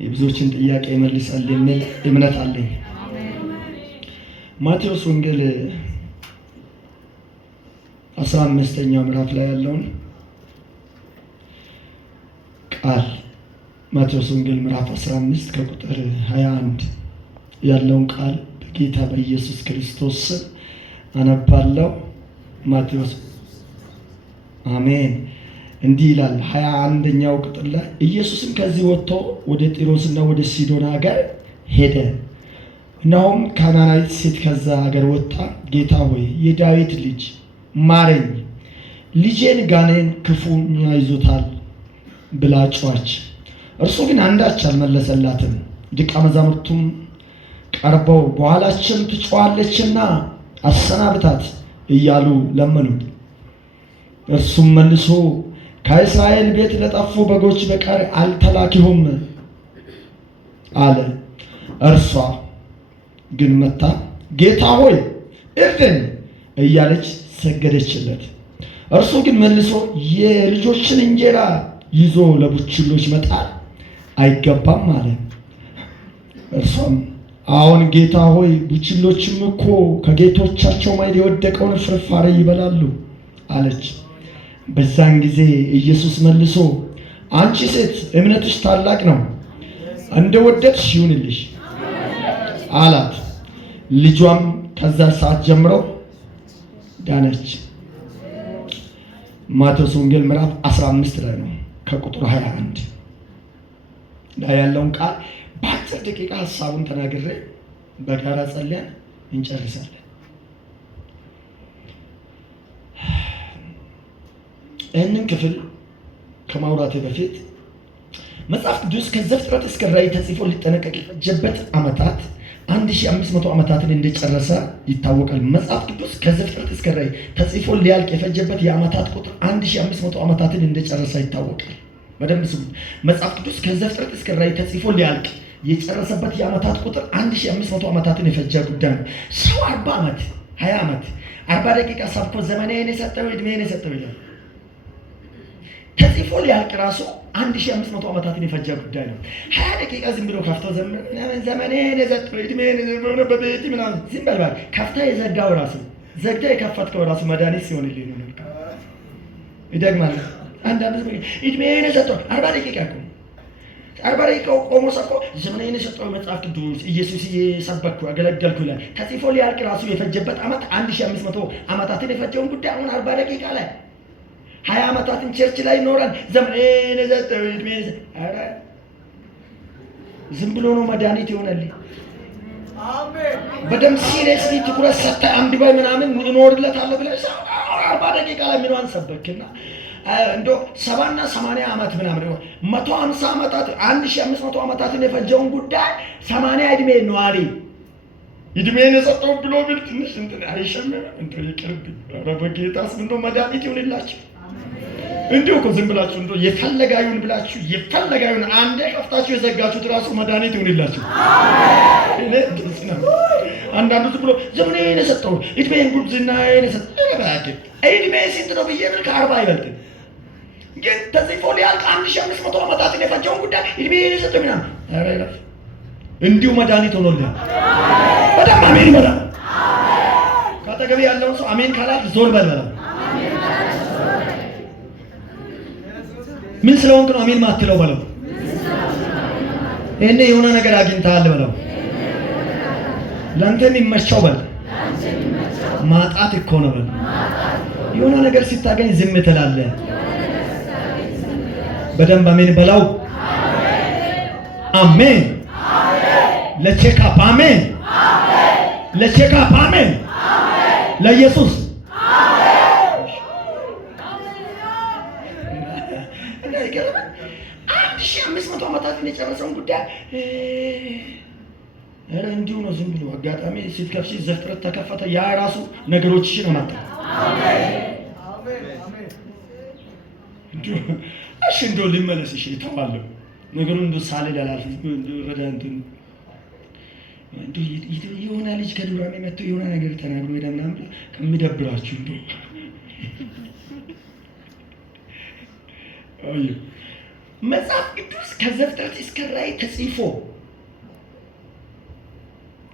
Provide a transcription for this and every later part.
የብዙዎችን ጥያቄ ይመልሳል የሚል እምነት አለኝ። ማቴዎስ ወንጌል 15ኛው ምዕራፍ ላይ ያለውን ቃል ማቴዎስ ወንጌል ምዕራፍ 15 ከቁጥር 21 ያለውን ቃል በጌታ በኢየሱስ ክርስቶስ ስም አነባለሁ። ማቴዎስ አሜን። እንዲህ ይላል 21ኛው ቁጥር ላይ ኢየሱስም ከዚህ ወጥቶ ወደ ጢሮስና ወደ ሲዶና ሀገር ሄደ። እነሆም ካናናዊት ሴት ከዛ ሀገር ወጥታ ጌታ ሆይ የዳዊት ልጅ ማረኝ፣ ልጄን ጋኔን ክፉኛ ይዞታል ብላ ጮኸች። እርሱ ግን አንዳች አልመለሰላትም። ደቀ መዛሙርቱም ቀርበው በኋላችን ትጮኻለችና አሰናብታት እያሉ ለመኑት። እርሱም መልሶ ከእስራኤል ቤት ለጠፉ በጎች በቀር አልተላክሁም አለ። እርሷ ግን መታ ጌታ ሆይ እርዳኝ እያለች ሰገደችለት። እርሱ ግን መልሶ የልጆችን እንጀራ ይዞ ለቡችሎች መጣል አይገባም አለ። እርሷም አሁን ጌታ ሆይ ቡችሎችም እኮ ከጌቶቻቸው ማዕድ የወደቀውን ፍርፋሪ ይበላሉ አለች። በዛን ጊዜ ኢየሱስ መልሶ አንቺ ሴት እምነትሽ ታላቅ ነው፣ እንደወደድሽ ይሁንልሽ አላት። ልጇም ከዛ ሰዓት ጀምሮ ዳነች። ማቴዎስ ወንጌል ምዕራፍ 15 ላይ ነው ከቁጥር 21 ላይ ያለውን ቃል በአጭር ደቂቃ ሀሳቡን ተናግሬ በጋራ ጸልየን እንጨርሳለን። ይህንን ክፍል ከማውራቴ በፊት መጽሐፍ ቅዱስ ከዘፍጥረት እስከ ራዕይ ተጽፎ ሊጠናቀቅ የፈጀበት ዓመታት 1500 ዓመታትን እንደጨረሰ ይታወቃል። መጽሐፍ ቅዱስ ከዘፍጥረት እስከ ራዕይ ተጽፎ ሊያልቅ የፈጀበት የዓመታት ቁጥር 1500 ዓመታትን እንደጨረሰ ይታወቃል። በደንብ ስሙ። መጽሐፍ ቅዱስ ከዘፍጥረት እስከ ራዕይ ተጽፎ ሊያልቅ የጨረሰበት የዓመታት ቁጥር 1500 ዓመታትን የፈጀ ጉዳይ ነው። ሰው 40 ዓመት 20 ዓመት 40 ደቂቃ ሰብኮ ዘመኔን የሰጠው ዕድሜን የሰጠው ይላል። ተጽፎ ሊያልቅ ራሱ 1500 ዓመታትን የፈጀ ጉዳይ ነው። 20 ደቂቃ ዝም ብሎ ከፍተው ዘመኔን የሰጠው ዕድሜን የሰጠው በቤት ምናምን ዝም በልባል ከፍተህ የዘጋው ራሱ ዘግተህ የከፈትከው ራሱ መድኃኒት ሲሆንልኝ ነው። ይደግማል። አንዳንድ ዕድሜን የሰጠው 40 ደቂቃ እኮ 40 ደቂቃ ቆሞ ሰብኮ ዘመኔን የሰጠው መጽሐፍ ቅዱስ ኢየሱስ እየሰበኩ አገለገልኩ ይላል። ተጽፎ ሊያልቅ ራሱ የፈጀበት ዓመት 1500 ዓመታትን የፈጀውን ጉዳይ አሁን 40 ደቂቃ ላይ 20 ዓመታትን ቸርች ላይ ኖረን ዘመኔን የሰጠው ዕድሜን ኧረ ዝም ብሎ ነው መድኃኒት ይሆነልኝ። አሜን። በደምብ ሲሪየስሊ ትኩረት ሰጥተህ አንብበህ ምናምን እኖርለታለሁ ብለህ 40 ደቂቃ ላይ ምኗን ሰበክና እንዶ 70 እና 80 ዓመት ምናምን 150 ዓመታት 1500 ዓመታትን የፈጀውን ጉዳይ 80 ዕድሜ ነዋሪ ዕድሜን የሰጠው ብሎ ብል ትንሽ እንትን አይሸምም እንዴ? ይቅርብ። ኧረ በጌታስ ምን ነው መድኃኒት ይሁንላችሁ። እንዲሁ እኮ ዝም ብላችሁ እንዶ የፈለጋዩን ብላችሁ የፈለጋዩን አንዴ ከፍታችሁ የዘጋችሁት ራሱ መድኃኒት ይሁንላችሁ። አንዳንዱ ዝም ብሎ ዘመኔን የሰጠው ዕድሜን ጉብዝናዬን የሰጠው ዕድሜ ስንት ነው ብዬ ብል ከ40 አይበልጥም። ግን ተጽፎ ሊያልቅ 1500 ዓመታትን የፈጀውን ጉዳይ ዕድሜን የሰጠው ምናምን ኧረ ይለፍ። እንዲሁ መድኃኒት ሆኖልህ በጣም አሜን ይበላ። ካጠገብ ያለውን ሰው አሜን ካላል ዞር በል በለው። ምን ስለሆንክ ነው አሜን ማትለው በለው። እኔ የሆነ ነገር አግኝተሃል በለው። ለአንተ የሚመቸው በል። ማጣት እኮ ነው በል። የሆነ ነገር ሲታገኝ ዝም ትላለህ። በደንብ አሜን በለው። አሜን። ለቼክአፕ አሜን። ለቼክአፕ አሜን። ለኢየሱስ 1500 ዓመታትን የጨረሰውን ጉዳይ ኧረ እንዲሁ ነው። ዝም ብሎ አጋጣሚ ስትከፍቺ ዘፍጥረት ተከፈተ። ያ ራሱ ነገሮችሽን አመጣ። እሺ እንደው ሊመለስ እሺ ተባለው ነገሩን እንደው ሳልል አላልፍም። እንደው ረዳንቱን እንደው የሆነ ልጅ ከዱራሜ መጥቶ የሆነ ነገር ተናግሮ ሄደ ምናምን ከሚደብራችሁ እንደው መጽሐፍ ቅዱስ ከዘፍጥረት እስከ ራዕይ ተጽፎ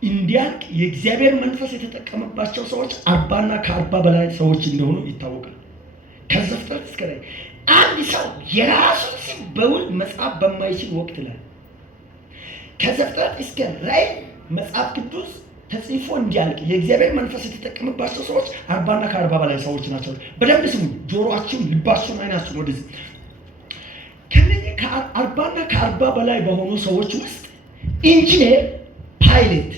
እንዲያልቅ የእግዚአብሔር መንፈስ የተጠቀመባቸው ሰዎች 40 እና ከ40 በላይ ሰዎች እንደሆኑ ይታወቃል። ከዘፍጥረት እስከ ራዕይ አንድ ሰው የራሱን ስም በውል መጽሐፍ በማይችል ወቅት ላይ ከዘፍጥረት እስከ ራዕይ መጽሐፍ ቅዱስ ተጽፎ እንዲያልቅ የእግዚአብሔር መንፈስ የተጠቀመባቸው ሰዎች 40 እና ከ40 በላይ ሰዎች ናቸው። በደንብ ስሙ፣ ጆሮአችሁን፣ ልባችሁን፣ አይናችሁን ወደዚህ። ከነዚህ ከ40 እና ከ40 በላይ በሆኑ ሰዎች ውስጥ ኢንጂነር፣ ፓይለት፣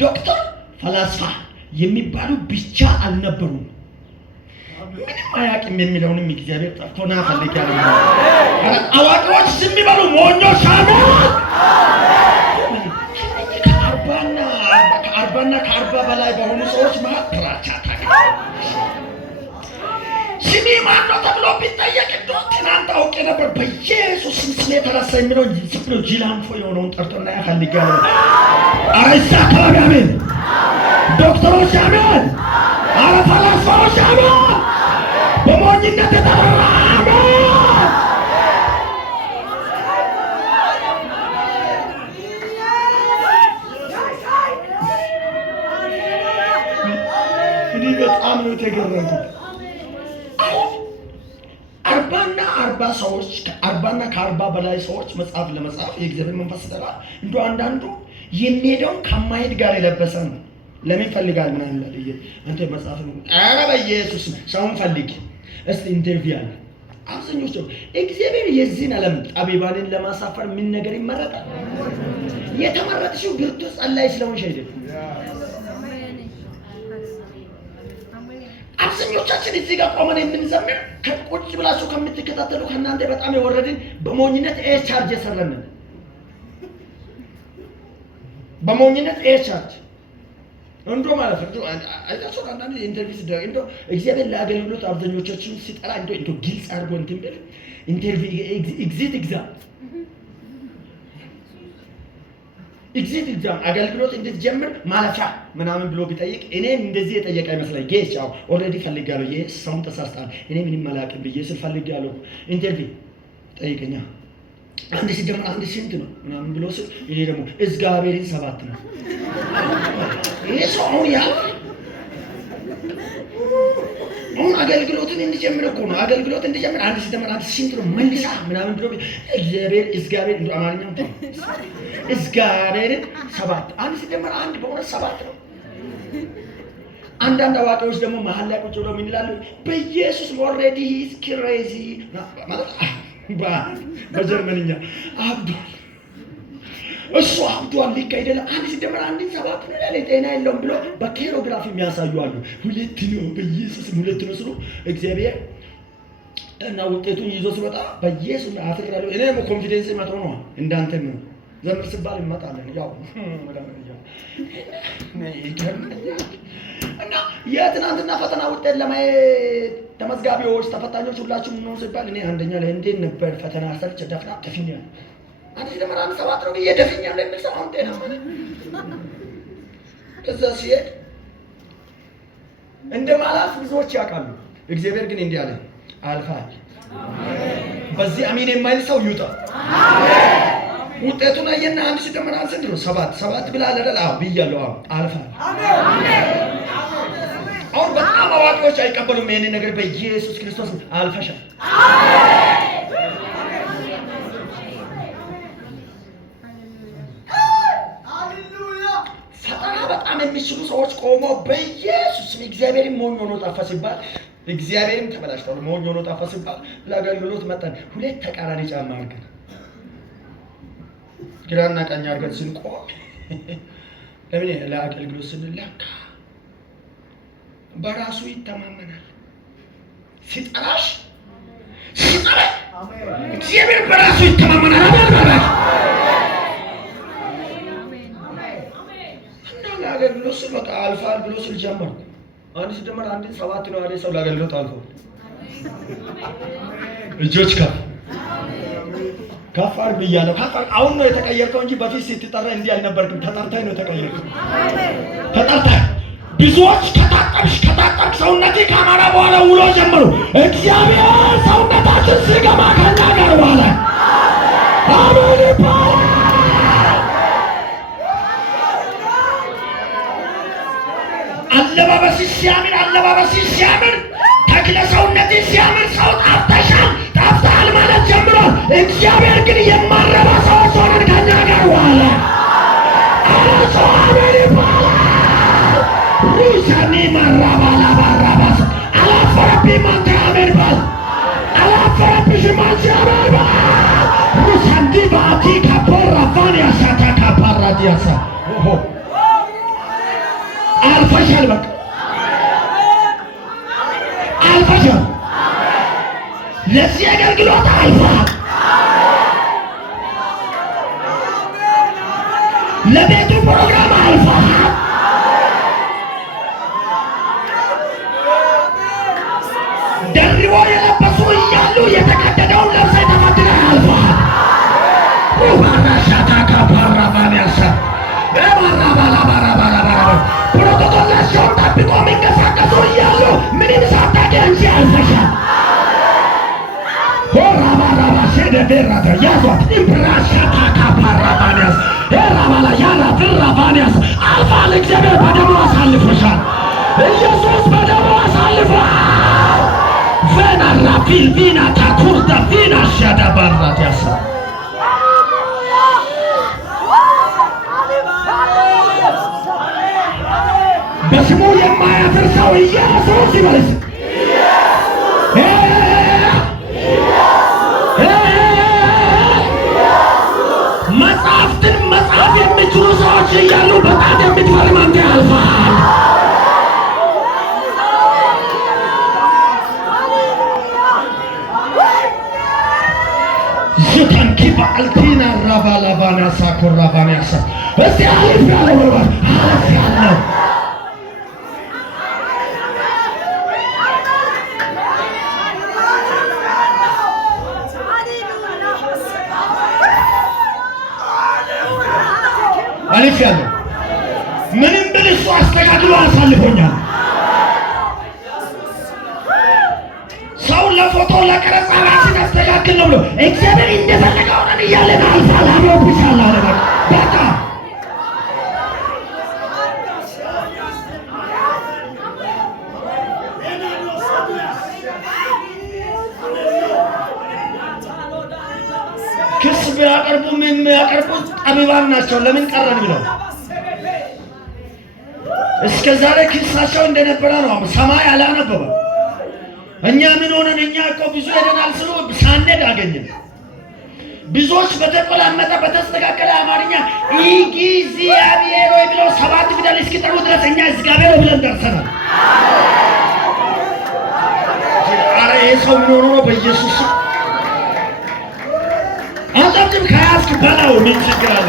ዶክተር፣ ፈላስፋ የሚባሉ ብቻ አልነበሩም። ምንም አያውቅም የሚለውንም እግዚአብሔር ጠርቶና ፈልጋለ። አዋቂዎች ዝም ይበሉ፣ ሞኞች አሉ። ከ40 እና ከ40 በላይ በሆኑ ሰዎች መሀል ፍራቻ ታገኛለህ። ስሜ ማን ነው ተብሎ ቢጠየቅ እንደው ትናንት አውቄ ነበር በኢየሱስ ስም ተረሳ የሚለው ዝም ብሎ ጅላንፎ የሆነውን ጠርቶና ያፈልጋል። አረሳ አካባቢ አሜን። ዶክተሮች አሜን። አረ ፈላስፋዎች አሜን። በሞኝነት የተጠራ አሜን። እኔ በጣም ነው የተገረምኩት። 40 እና 40 ሰዎች ከ40 እና ከ40 በላይ ሰዎች መጽሐፍ ለመጽሐፍ የእግዚአብሔር መንፈስ ተራ እንደው አንዳንዱ የሚሄደውን ከማሄድ ጋር የለበሰ ነው። ለምን ፈልጋል ምናምን ለየ አንተ መጽሐፍ ነው። ኧረ በኢየሱስ ሰውን ፈልግ እስቲ ኢንተርቪው አለ። አብዛኞቹ እግዚአብሔር የዚህን ዓለም ጠቢባንን ለማሳፈር ምን ነገር ይመረጣል? የተመረጥሽው ብርቱ ጸላይ ስለሆንሽ አይደለም። አብዛኞቻችን እዚህ ጋር ቆመን የምንዘምር ከቁጭ ብላችሁ ከምትከታተሉ ከእናንተ በጣም የወረድን በሞኝነት ቻርጅ የሰራን በሞኝነት ቻርጅ እንዶ ማለት ነው። አይታችሁ አንዳንድ ኢንተርቪው ሲደረግ እንዶ እግዚአብሔር ለአገልግሎት አብዛኞቻችን ሲጠራ እንዶ ግልጽ አድርጎ እንትን ቢል ኢንተርቪው ኤግዚት ኤግዛም አገልግሎት እንድትጀምር ማለፊያ ምናምን ብሎ ቢጠይቅ እኔ እንደዚህ የጠየቀ አይመስለኝ። ጌች ያው ኦልሬዲ ፈልጋለሁ የሰውን ተሳስታል እኔ ምንም አላውቅም ብዬ ስፈልጋለሁ ኢንተርቪው ጠይቀኛ አንድ ሲጀምር አንድ ስንት ነው ምናምን ብሎ ስል እኔ ደግሞ እግዚአብሔርን 7 ነው ይሄ ሰው አሁን ያው አሁን አገልግሎትን እንዲጀምር እኮ ነው። አገልግሎት እንዲጀምር አንድ ሲጀምር አንድ ስንት ነው መልሳ ምናምን ብሎ እግዚአብሔር እንደ አማርኛው እግዚአብሔርን 7 አንድ ሲጀምር አንድ በእውነት 7 ነው። አንዳንድ አዋቂዎች ደግሞ መሀል ላይ ቁጭ ብለው ምን ይላሉ? በኢየሱስ ኦልሬዲ ሂ ኢዝ ክሬዚ ማለት በጀርመንኛ አብዷል። እሱ አብዷል ልክ አይደለም። አንድ ሲጀምር አንድ 7 ነው ያለ ጤና የለውም ብሎ በኬሮግራፊ የሚያሳዩ አሉ። 2 ነው በኢየሱስ 2 ነው ስሉ እግዚአብሔር እና ውጤቱን ይዞ ሲወጣ በኢየሱስ አትራለሁ። እኔም ኮንፊደንስ መጥቶ ነው እንዳንተ ነው ዘምር ሲባል እንመጣለን። ያው እና የትናንትና ፈተና ውጤት ለማየት ተመዝጋቢዎች ተፈታኞች ሁላችሁም ነው ሲባል እኔ አንደኛ ላይ እንዴት ነበር ፈተና ሰርች ደፍና ደፍኛ አንተ ደግሞ 7 ነው እየደፍኛ ለምን ሰው አንተ ነው ማለት እዛ ሲሄድ እንደማላፍ ብዙዎች ያውቃሉ። እግዚአብሔር ግን እንዲህ አለ አልፋል። በዚህ አሜን የማይል ሰው ይውጣ። ውጤቱን አየና አንድ ሲደመር አንድ ነው 7 ብላ አይደል? አዎ ብያለሁ። አዎ አልፋል። አሁን በጣም አዋቂዎች አይቀበሉም ይሄንን ነገር። በኢየሱስ ክርስቶስ አልፈሻል። ፈተና በጣም የሚችሉ ሰዎች ቆሞ በኢየሱስ እግዚአብሔርን ሞኝ ሆኖ ጠፋ ሲባል እግዚአብሔርም ተበላሽቷል ሞኝ ሆኖ ጠፋ ሲባል ለአገልግሎት መጣን። ሁለት ተቃራኒ ጫማ አድርገን ግራና ቀኝ አድርገን ስንቆም ለምን ለአገልግሎት ስንለካ በራሱ ይተማመናል። ሲጠራሽ እግዚአብሔር በራሱ ይተማመናል። አገልግሎት ስል በቃ አልፋል ብሎ ስል ጀመርኩ። አንድ ሲደመር አንድ 7 ነው አለ ሰው ለአገልግሎት አልፎ እጆች ከፍ አድርግ ብያለሁ። አሁን ነው የተቀየርከው እንጂ በፊት ስትጠራ እንዲህ አልነበርክም። ተጠርተህ ነው የተቀየርከው። ተጠርተህ ብዙዎች ከታጠብክ ሰውነቴ ከአማራ በኋላ ውሎ ጀመሩ። እግዚአብሔር ሰውነታችን ሲገባ ከእኛ ጋር በኋላ አሜን ይባላል። አለባበስሽ ሲያምር፣ አለባበስሽ ሲያምር፣ ተክለ ሰውነትሽ ሲያምር፣ ሰው ጣፍተሻል፣ ጣፍተሃል ማለት ጀምሯል። እግዚአብሔር ግን የማረባ ሰዎች ሆነን ከኛ ጋር ዋለ። አሜን ይባላል። ሩሳኒ ማራባላ ባራባስ አላፈረብኝም አንተ አሜን ባል አላፈረብሽም አንቺ አሜን ባል ሩሳንዲ ባቲ ካፖራ ቫኒያ ሳታ ካፓራ ዲያሳ አልፈሻል። በቃ አልፈሻል። ለዚህ አገልግሎት አልፈሃል። ለቤቱ ፕሮግራም አልፈሃል። ደርቦ የለበሱ እያሉ የተቀደደውን ለብሰህ ተፈትነህ አልፈሃል። ባራሻታ ካፓራ ቫኒያሳ ፕሮቶኮላቸውን ጠብቆ የሚንቀሳቀሱ እያሉ ምንም ሳታውቂ አንቺ አልፈሻል። ራባራባሴደቤራተ ያዟት ኢምፕራሻታ ካፓራባኒያስ ራባላ ያላ ትራባኒያስ አልፋል። እግዚአብሔር በደሙ አሳልፎሻል። ኢየሱስ በደሙ አሳልፏል። ቬናራ ፊልቪና ታኩርዳ ቪና ሻዳባራት ያሳ በስሙ የማያፍር ሰው ኢየሱስ ይበልስ። መጽሐፍትን መጽሐፍ የሚችሉ ሰዎች እያሉ በጣት የምትፈርም አንተ ያልፋል። ዙታንኪ በአልቲና ራባላባናሳ ኮራባናሳ እስቲ አልፍ ያለው ወርባል አልፍ ያለው አልፍ ያለው ምንም ብል እሱ አስተካክሎ አሳልፎኛል። ሰው ለፎቶ ለቀረጻ ራስን አስተካክል ነው ብሎ እግዚአብሔር እንደፈለገው ነን እያለን አልፋል። አብሮብሻል አለ በቃ ክስ ቢያቀርቡ ምን የሚያቀርቡት ጠቢባን ናቸው። ለምን ቀረን ብለው እስከ ዛሬ ክሳቸው እንደነበረ ነው። ሰማይ አላነበበ። እኛ ምን ሆነን እኛ እኮ ብዙ ሄደናል ስሉ ሳንሄድ አገኘን። ብዙዎች በተቆላመጠ በተስተካከለ አማርኛ እግዚአብሔር ወይ ብለው 7 ፊደል እስኪጠሩ ድረስ እኛ እግዚአብሔር ብለን ደርሰናል። አረ ይሄ ሰው ምን ሆኖ ነው? በኢየሱስ አዛብም ከያዝክ በላው ምን ችግር አለ?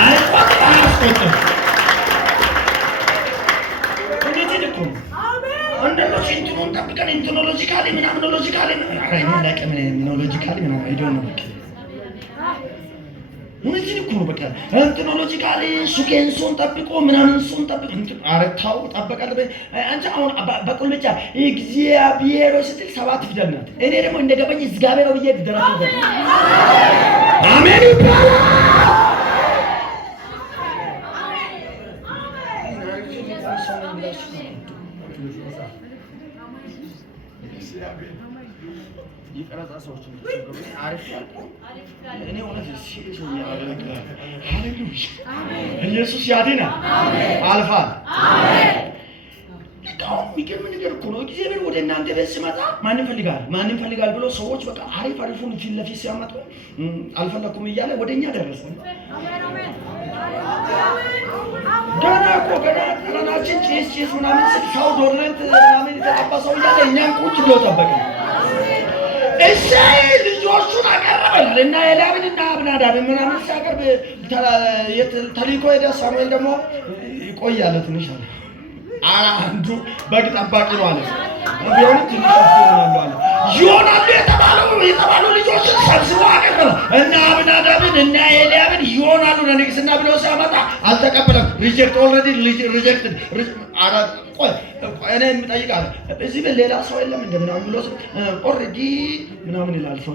አይ ወጣ አስቆጥም እንዴት ነው? እንደዚህ እንትኑን ጠብቀን ኢንቶሎጂካሊ ምናምን ሎጂካሊ አራይና ለቀም ሎጂካሊ ምናምን አይዶ ነው በቃ እነዚህ እኮ ነው በቃ ኢንቶሎጂካሊ ሱኬንሱን ጠብቆ ምናምን ሱን ጠብቆ አረታው ጠበቃለ። አንተ አሁን በቁልምጫ እግዚአብሔር ስትል 7 ፊደል ናት። እኔ ደግሞ እንደገባኝ እግዚአብሔር ነው ብዬ ደረቱ አሜን ይባላል። ይቀራጻ ሰዎች አሪፍ እኔ እውነት ሲሪየስ ነው ያደረገው። ሃሌሉያ ኢየሱስ ያድናል። አልፋል። አሁን የሚገርም ነገር እኮ ነው። እግዚአብሔር ወደ እናንተ ቤት ሲመጣ ማንም ፈልጋል ብሎ ሰዎች በቃ አሪፉን ፊት ለፊት ሲያመጡ አልፈለኩም እያለ ወደኛ ደረሰ። ገና ቀረናችን ጭስ ምናምን ሰው ዶርንት ምናምን ተጣጣሰው እያለ እኛን ቁጭ ብሎ ጠበቀ። እሰይ ልጆቹን አቀረበላል እና ኤልያብን እና አብናዳብን ምናምን ሲያቀርብ ተልኮ ሄደ። ሳሙኤል ደግሞ ይቆያል ትንሽ አለ። አንዱ በግ ጠባቂ ነው አለ። ቢሆን ትንሽ አለ ይሆናሉ የተባሉ ልጆችን ሰብስቦ አቀረበ እና አብናዳብን እና ኤልያብን ይሆናሉ ለንግስና ብለው ሲያመጣ አልተቀበለም። ሪጀክት ኦልሬዲ ሪጀክትድ እኔ የምጠይቃለሁ እዚህ ሌላ ሰው የለም እንደምናምን ብሎ ኦልሬዲ ምናምን ይላል ሰው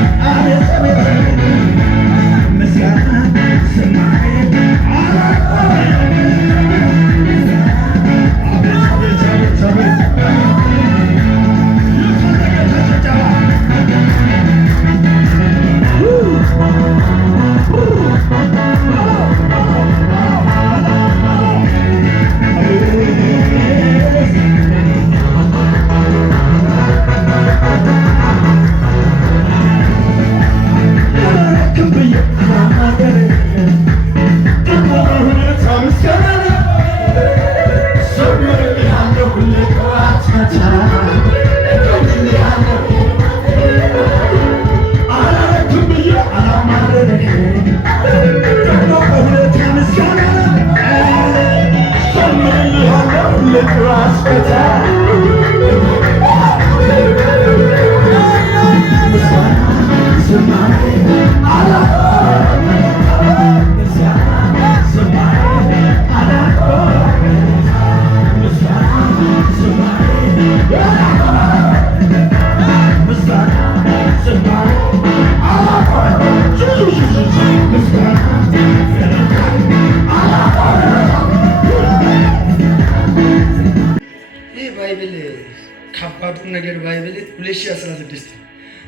ቁም ነገር ባይብል 2016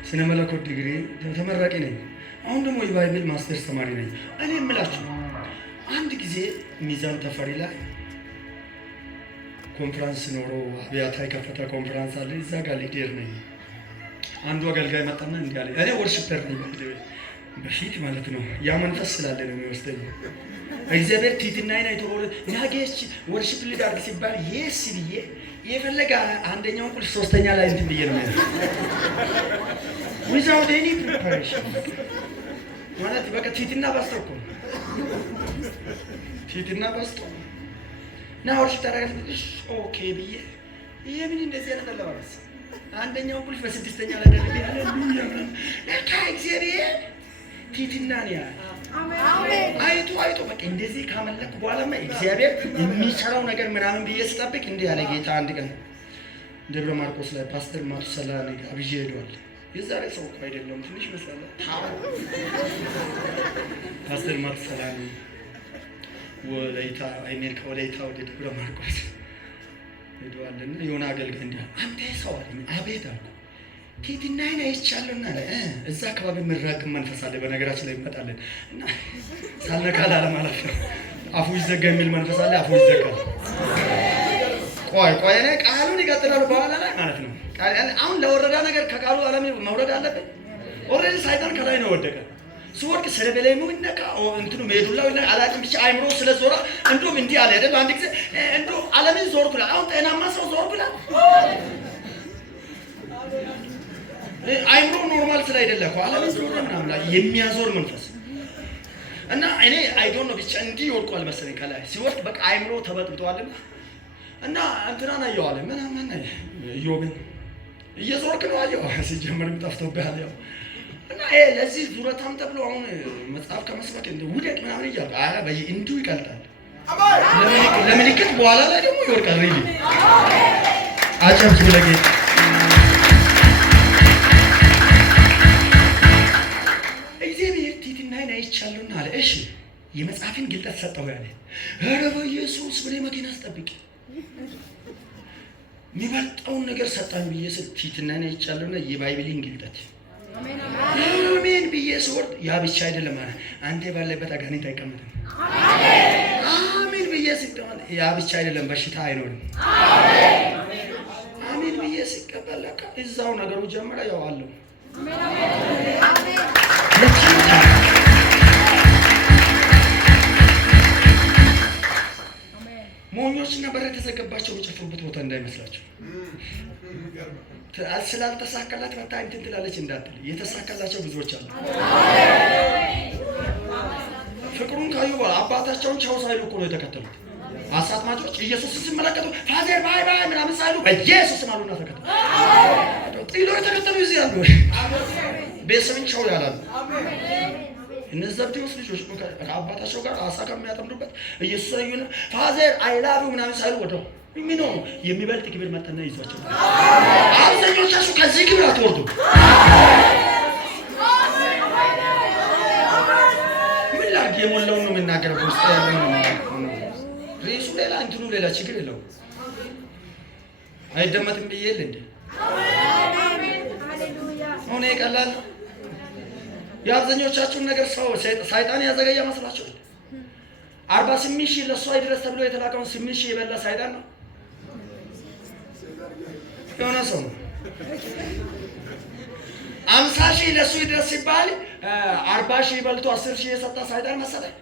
ስነ መለኮት ዲግሪ ተመራቂ ነኝ። አሁን ደግሞ የባይብል ማስተርስ ተማሪ ነኝ። እኔ የምላችሁ አንድ ጊዜ ሚዛን ተፈሪ ላይ ኮንፈረንስ ኖሮ አብያታ የከፈተ ኮንፈረንስ አለ። እዛ ጋር ሊደር ነኝ። አንዱ አገልጋይ መጣና እንዲህ አለ። እኔ ወርሺፐር ነኝ በፊት ማለት ነው። ያ መንፈስ ስላለ ነው የሚወስደኝ። እግዚአብሔር ቲትናይና ይተወረ ናጌች ወርሺፕ ሊዳርግ ሲባል የስ ብዬ የፈለገ አንደኛው ቁልፍ ሶስተኛ ላይ እንትን ብዬ ነው without any preparation ማለት በቃ ቲትና ባስተውኩ ቲትና ባስተው ነው ወርሺፕ ታረጋግጥልሽ ኦኬ ብዬ የምን እንደዚህ ያለባለስ አንደኛው ቁልፍ በስድስተኛ ላይ ደረጃ ሃሌሉያ ለካ እግዚአብሔር ቲትናንያ አሜን አይቶ በቃ እንደዚህ ካመለኩ በኋላማ እግዚአብሔር የሚሰራው ነገር ምናምን ብዬ ስጠብቅ እንዲህ ያለ ጌታ አንድ ቀን ደብረ ማርቆስ ላይ ፓስተር ማቱሰላ ነኝ አብዬ ሄዷል። የዛሬ ሰው እኮ አይደለም ትንሽ መስላለ ፓስተር ማቱሰላ ነኝ ወላይታ አሜሪካ ወላይታ ወደ ደብረ ማርቆስ ሄዷልና የሆነ አገልጋይ እንዲህ አንተ ሰው አለኝ አቤት አልኩ። ቲትናይና ይቻለውና እዛ አካባቢ ምራቅም መንፈስ አለ። በነገራችን ላይ እንመጣለን እና ሳልነካላ ማለት ነው። አፉ ይዘጋ የሚል መንፈስ አለ። አፉ ይዘጋል። ቆይ እኔ ቃሉን ይቀጥላል በኋላ ላይ ማለት ነው። አሁን ለወረዳ ነገር ከቃሉ ዓለም መውረድ አለበት። ኦሬዲ ሳይጣን ከላይ ነው ወደቀ። ሲወርቅ ስለበለሙ እንነካ እንትኑ ሜዱላው እና አላቅም ብቻ አይምሮ ስለዞራ እንደውም እንዲህ አለ አይደል? አንድ ጊዜ እንደው ዓለምን ዞርኩላ። አሁን ጤናማ ሰው ዞርኩላ አይምሮ ኖርማል ስላይደለ እኮ ዓለምን ዞር ምናምን ላይ የሚያዞር መንፈስ እና እኔ አይ ዶንት ኖ ብቻ እንዲህ ይወርቋል መሰለኝ ከላይ ሲወርቅ በቃ አይምሮ ተበጥብጧልና እና እንትናን አየዋለ ምናምን ዮብን እየዞርክ ነው አየው ሲጀምርም ጠፍቶብሃል ያው እና ለዚህ ዙረታም ተብሎ አሁን መጽሐፍ ከመስበክ እንደ ውደቅ ምናምን ይያል አረ በይ እንዲሁ ይቀልጣል። ለምልክት በኋላ ላይ ደግሞ ይወርቃል። ሪሊ አጨብጭቡ ለጌታ። ይቻሉና አለ እሺ የመጽሐፍን ግልጠት ሰጠው ያለ አረ በኢየሱስ ብለ መኪና አስጠብቂ የሚበልጠውን ነገር ሰጣን ብዬ ስትቲትና ይቻሉና የባይብልን ግልጠት አሜን ብዬ ስወርድ ያ ብቻ አይደለም ማለት አንተ ባለበት አጋንንት አይቀመጥም። አሜን ብዬ ሲቀበል ያ ብቻ አይደለም በሽታ አይኖርም። አሜን ብዬ ሲቀበል ለካ እዛው ነገሩ ጀመረ ያው አለው። አሜን ሞኞች ነበር የተዘገባቸው በጨፈሩበት ቦታ እንዳይመስላችሁ። ስላልተሳካላት መጣ እንትን ትላለች እንዳትል የተሳካላቸው ብዙዎች አሉ። ፍቅሩን ካዩ በኋላ አባታቸውን ቻው ሳይሉ እኮ ነው የተከተሉት። አሳጥማጆች ኢየሱስን ሲመለከቱ ፋዘር ባይ ባይ ምናምን ሳይሉ በኢየሱስ ማሉና ተከተሉ። ጥሎ የተከተሉ እዚህ ያሉ ቤተሰብን ቻው ያላሉ እነዚህ ዘብዴዎስ ልጆች ከአባታቸው ጋር አሳ ከሚያጠምዱበት ኢየሱስ አይዩና ፋዘር አይ ላቭ ዩ ምናምን ሳይሉ ወደው ምን ነው የሚበልጥ ክብር መጣና ይዟቸው። አብዛኞቻችሁ ከዚህ ክብር አትወርዱ። ምን ላድርግ የሞላውን ነው የምናገረው። ውስጥ ያለው ነው ሬሱ ሌላ እንትኑ ሌላ ችግር የለውም። አይደመጥም ብዬ እንደ ሆነ ይቀላል። የአብዛኞቻችሁን ነገር ሰው ሰይጣን ያዘገያ መስላችኋል። 48,000 ለሷ ይድረስ ተብሎ የተላከውን 8,000 የበላ ሰይጣን ነው የሆነ ሰው ነው። 50,000 ለሱ ይድረስ ሲባል 40,000 በልቶ 10,000 የሰጣ ሰይጣን መሰለኝ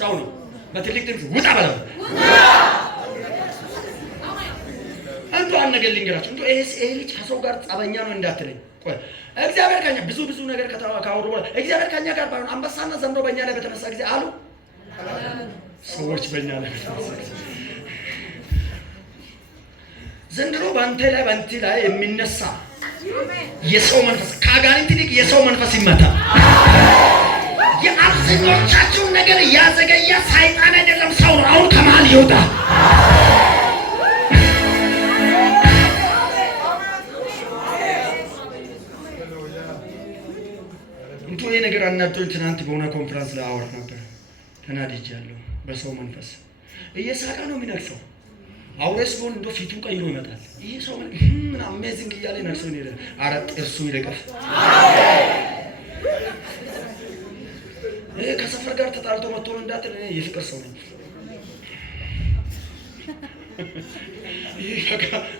ሰው ነው። በትልቅ ድምፅ ውጣ በለው። አንዱ ነገር ልንገራችሁ። እንዴ ይሄ ልጅ ከሰው ጋር ጸበኛ ነው እንዳትለኝ። ቆይ እግዚአብሔር ከኛ ብዙ ነገር ካወሩ በኋላ እግዚአብሔር ከኛ ጋር ባይሆን አንበሳና ዘንዶ በእኛ ላይ በተነሳ ጊዜ አሉ ሰዎች በእኛ ላይ ዘንድሮ በአንተ ላይ የሚነሳ የሰው መንፈስ ከአጋንንት ይልቅ የሰው መንፈስ ይመታል። የአብዛኞቻችሁን ነገር ያዘገያ ሰይጣን አይደለም ሰው ነው። አሁን ከመሃል ይወጣ። ይሄ ነገር አናዶኝ ትናንት በሆነ ኮንፈረንስ ላይ አወራ ነበር። ተናድጃለሁ። በሰው መንፈስ እየሳቀ ነው የሚነግሰው። አውሬስ ቢሆን እንደው ፊቱ ቀይሮ ይመጣል። ይሄ ሰው ምን አሜዚንግ እያለ ነርሰው ነው። ኧረ ጥርሱ ይደቀፍ። ከሰፈር ጋር ተጣልቶ መጥቶ ነው እንዳትል፣ እኔ የፍቅር ሰው ነኝ። ይሄ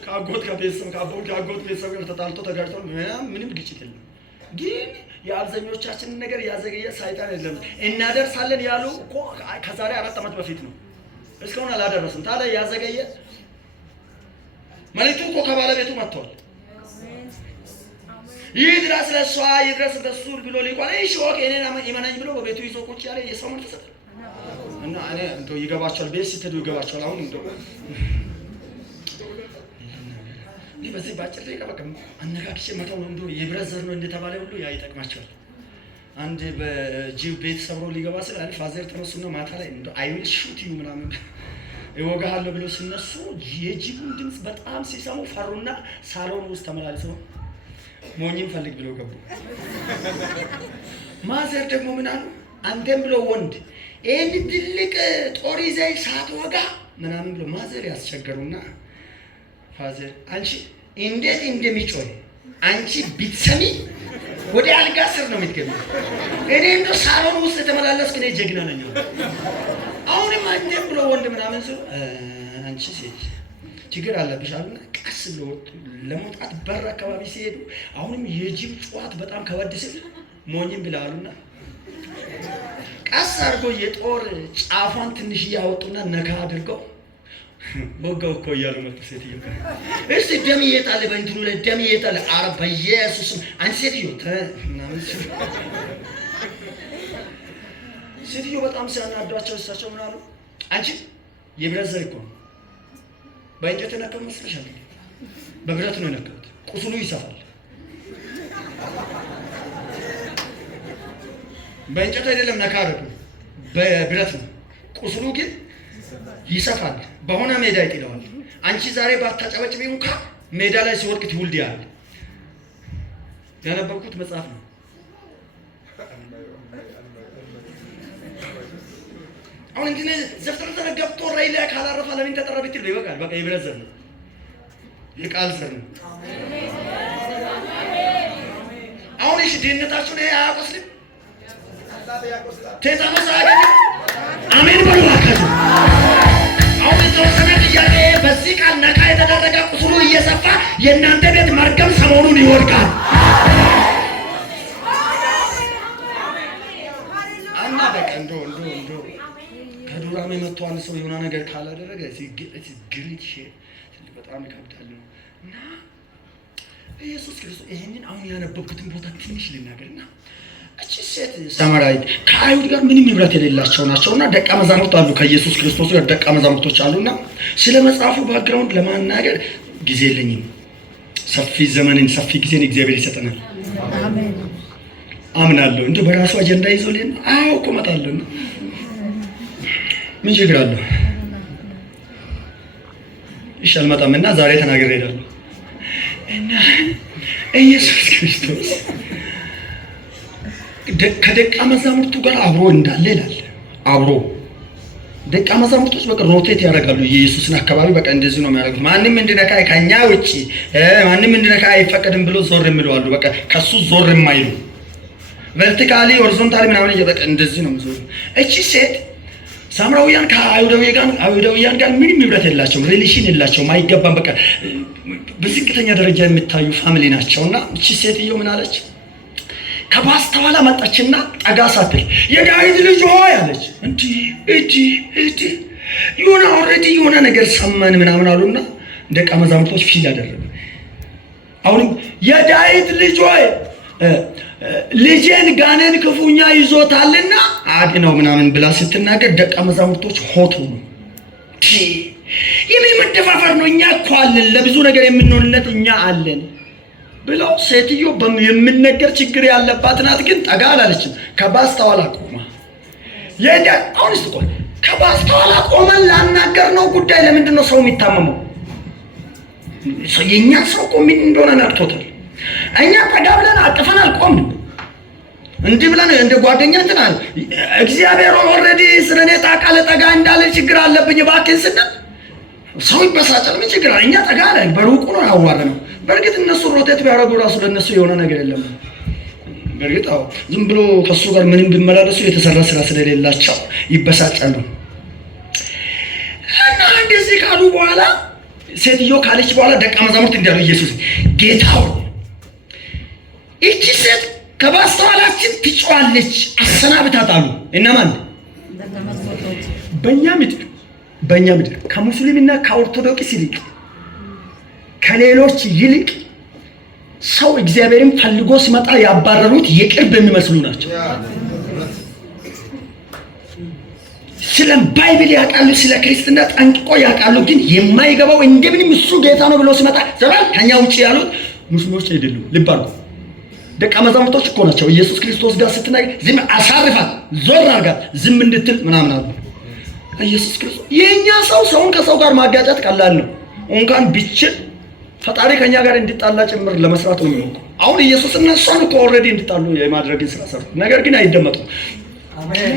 ከአጎት ቤተሰብ ጋር ተጣልቶ ተጋጭቶ ምንም ግጭት የለም። ግን የአብዛኞቻችንን ነገር ያዘገየ ሰይጣን የለም። እናደርሳለን ያሉ እኮ ከዛሬ 4 ዓመት በፊት ነው። እስካሁን አላደረስም። ታዲያ ያዘገየ መልእክቱ እኮ ከባለቤቱ መጥቷል። ይድረስ ለሷ ይድረስ ለሱ ብሎ ሊቋል። እሺ ኦኬ እኔና ኢማናኝ ብሎ በቤቱ ይዞ ቁጭ ያለ የሰው መንፈስ እና እኔ እንደው ይገባቸዋል። ቤት ሲተዱ ይገባቸዋል። አሁን እንደው እኔ በዚህ ባጭር ደቂቃ በቃ አነጋግቼ መተው እንደው የብረት ዘር ነው እንደተባለ ሁሉ ያ ይጠቅማቸዋል። አንድ በጂብ ቤት ሰብሮ ሊገባ ስለ አለ ፋዘር ተነሱና ማታ ላይ እንደው አይ ዊል ሹት ዩ ምናምን ይወጋሃለሁ ብሎ ሲነሱ የጂቡን ድምጽ በጣም ሲሰሙ ፈሩና ሳሎን ውስጥ ተመላልሰው ሞኝን ፈልግ ብለው ገቡ። ማዘር ደግሞ ምን አሉ? አንተም ብሎ ወንድ ይሄን ትልቅ ጦር ይዘህ ሳትወጋ ምናምን ብሎ ማዘር ያስቸገሩና ፋዘር አንቺ እንዴት እንደሚጮህ አንቺ ቢትሰሚ ወደ አልጋ ስር ነው የምትገቢው። እኔ እንደው ሳሎን ውስጥ ተመላለስክ እኔ ጀግና ነኝ። አሁንም አንተም ብሎ ወንድ ምናምን ሰው አንቺ ሴት ችግር አለብሽ አሉና ቀስ ብሎ ለመውጣት በር አካባቢ ሲሄዱ አሁንም የጂብ ጩኸት በጣም ከበድ ሲል ሞኝም ብላሉና ቀስ አድርጎ የጦር ጫፏን ትንሽ ያወጡና ነካ አድርገው ወጋው እኮ እያሉ መጡ። ሴትዮ እስቲ ደም ይጣለ በእንትኑ ላይ ደም ይጣለ። ኧረ በኢየሱስ አንቺ ሴትዮ ምናምን ሴትዮ በጣም ሲያናዷቸው እሳቸው ምን አሉ? አንቺ የብረት ዘር እኮ ነው በእንጨት የነካው መስለሻል? በብረት ነው የነካሁት። ቁስሉ ይሰፋል። በእንጨት አይደለም ነካ አደረጉ፣ በብረት ነው። ቁስሉ ግን ይሰፋል። በሆነ ሜዳ ይጥለዋል። አንቺ ዛሬ ባታጨበጭቢው እንኳን ሜዳ ላይ ሲወድቅ ትውልዲያል። ያነበብኩት መጽሐፍ ነው። አሁን እንግዲህ ዘፍጥረት ገብቶ ራይ ላይ ካላረፈ ለምን ተጠራ ብትል ይበቃል። በቃ የብረት ዘር ነው፣ የቃል ዘር ነው። አሁን እሺ ድህነታችሁን አያቆስልም? ቴታኖስ አያገኝም? አሜን በሉ አካችሁ። አሁን የተወሰነ ጥያቄ በዚህ ቃል ነካ የተደረገ ቁስሉ እየሰፋ የእናንተ ቤት መርገም ሰሞኑን ይወድቃል። እና በቃ እንደው ከዱራሜ መጥቶ አንድ ሰው የሆነ ነገር ካላደረገ ግሪት ሼር በጣም ይከብዳል ነው። እና ኢየሱስ ክርስቶስ ይሄንን አሁን ያነበብኩትን ቦታ ትንሽ ልናገርና እቺ ሴት ሳማራዊት ከአይሁድ ጋር ምንም ህብረት የሌላቸው ናቸውና ደቀ መዛሙርት አሉ። ከኢየሱስ ክርስቶስ ጋር ደቀ መዛሙርቶች አሉና ስለ መጽሐፉ ባክግራውንድ ለማናገር ጊዜ የለኝም። ሰፊ ዘመንን ሰፊ ጊዜን እግዚአብሔር ይሰጠናል። አሜን አምናለሁ። እንዴ በራሱ አጀንዳ ይዞልን አው ቆመጣለሁ። ምን ችግር አለው? እሺ አልመጣምና ዛሬ ተናግሬ እሄዳለሁ። እና ኢየሱስ ክርስቶስ ከደቀ መዛሙርቱ ጋር አብሮ እንዳለ ይላል። አብሮ ደቀ መዛሙርቶች በቃ ሮቴት ያደርጋሉ። ኢየሱስን አካባቢ በቃ እንደዚህ ነው የሚያደርጉት። ማንንም እንድነካ ከኛ ውጪ ማንንም እንድነካ አይፈቀድም ብሎ ዞር የሚሉ አሉ። በቃ ከሱ ዞር የማይሉ ቨርቲካሊ ሆሪዞንታሊ ምናምን በቃ እንደዚህ ነው የሚዞሩ። እቺ ሴት ሳምራውያን ከአይሁዳውያን ጋር ምንም ህብረት የላቸውም፣ ሪሌሽን የላቸውም፣ አይገባም። በቃ በዝቅተኛ ደረጃ የሚታዩ ፋሚሊ ናቸውና እቺ ሴትዮ ምን አለች? ከባስተኋላ መጣችና ጠጋ ሳትል የዳዊት ልጅ ሆይ አለች። እንዲ የሆነ ኦልሬዲ የሆነ ነገር ሰማን ምናምን አሉና ደቀ መዛሙርቶች ፊል ያደረጉ። አሁንም የዳዊት ልጅ ሆይ ልጄን ጋኔን ክፉኛ ይዞታልና አድነው ምናምን ብላ ስትናገር ደቀ መዛሙርቶች ሆቱ ነው። የምን መደፋፈር ነው? እኛ እኮ አለን፣ ለብዙ ነገር የምንሆንለት እኛ አለን ብለው ሴትዮ የምንነገር ችግር ያለባት ናት። ግን ጠጋ አላለችም። ከባስተኋላ ቆማ አሁንስ እኮ ከባስተኋላ ቆመን ላናገር ነው ጉዳይ። ለምንድን ነው ሰው የሚታመመው? የእኛ ሰው እኮ ምን እንደሆነ ነቅቶታል። እኛ ጠጋ ብለን አቅፈን አልቆምንም። እንዲህ ብለን እንደ ጓደኛ እንትን አለ እግዚአብሔር ኦልሬዲ ስለኔ ታውቃለህ፣ ጠጋ እንዳለ ችግር አለብኝ እባክህን ስንል ሰው ይበሳጫል። ምን ችግር አለ? እኛ ጠጋ ላይ በሩቁ ነው ያዋረነው። በእርግጥ እነሱ ሮቴት ቢያደርጉ ራሱ ለእነሱ የሆነ ነገር የለም። በእርግጥ አዎ ዝም ብሎ ከሱ ጋር ምንም ቢመላለሱ የተሰራ ስራ ስለሌላቸው ይበሳጫሉ። እና እንደዚህ ካሉ በኋላ ሴትዮ ካለች በኋላ ደቀ መዛሙርት እንዲያሉ ኢየሱስ ጌታው እቺ ሴት ከበስተኋላችን ትጮኻለች አሰናብታት አሉ። እነማን? በእኛ ምድር ከሙስሊምና ከኦርቶዶክስ ይልቅ ከሌሎች ይልቅ ሰው እግዚአብሔርን ፈልጎ ሲመጣ ያባረሩት የቅርብ የሚመስሉ ናቸው። ስለ ባይብል ያውቃሉ፣ ስለ ክርስትና ጠንቅቆ ያውቃሉ። ግን የማይገባው እንደምንም እሱ ጌታ ነው ብሎ ሲመጣ ዘባል ከኛ ውጪ ያሉት ሙስሊሞች አይደሉም። ልብ አድርጉ። ደቀ መዛሙርቶች እኮ ናቸው። ኢየሱስ ክርስቶስ ጋር ስትናገር ዝም አሳርፋት፣ ዞር አድርጋት፣ ዝም እንድትል ምናምን አሉ። ኢየሱስ ክርስቶስ የኛ ሰውን ከሰው ጋር ማጋጨት ቀላል ነው። እንኳን ቢችል ፈጣሪ ከኛ ጋር እንዲጣላ ጭምር ለመስራት ነው የሚሆነው። አሁን ኢየሱስ እና እሷን እኮ ኦልሬዲ እንዲጣሉ የማድረግን ስራ ሰሩ። ነገር ግን አይደመጡም። አሜን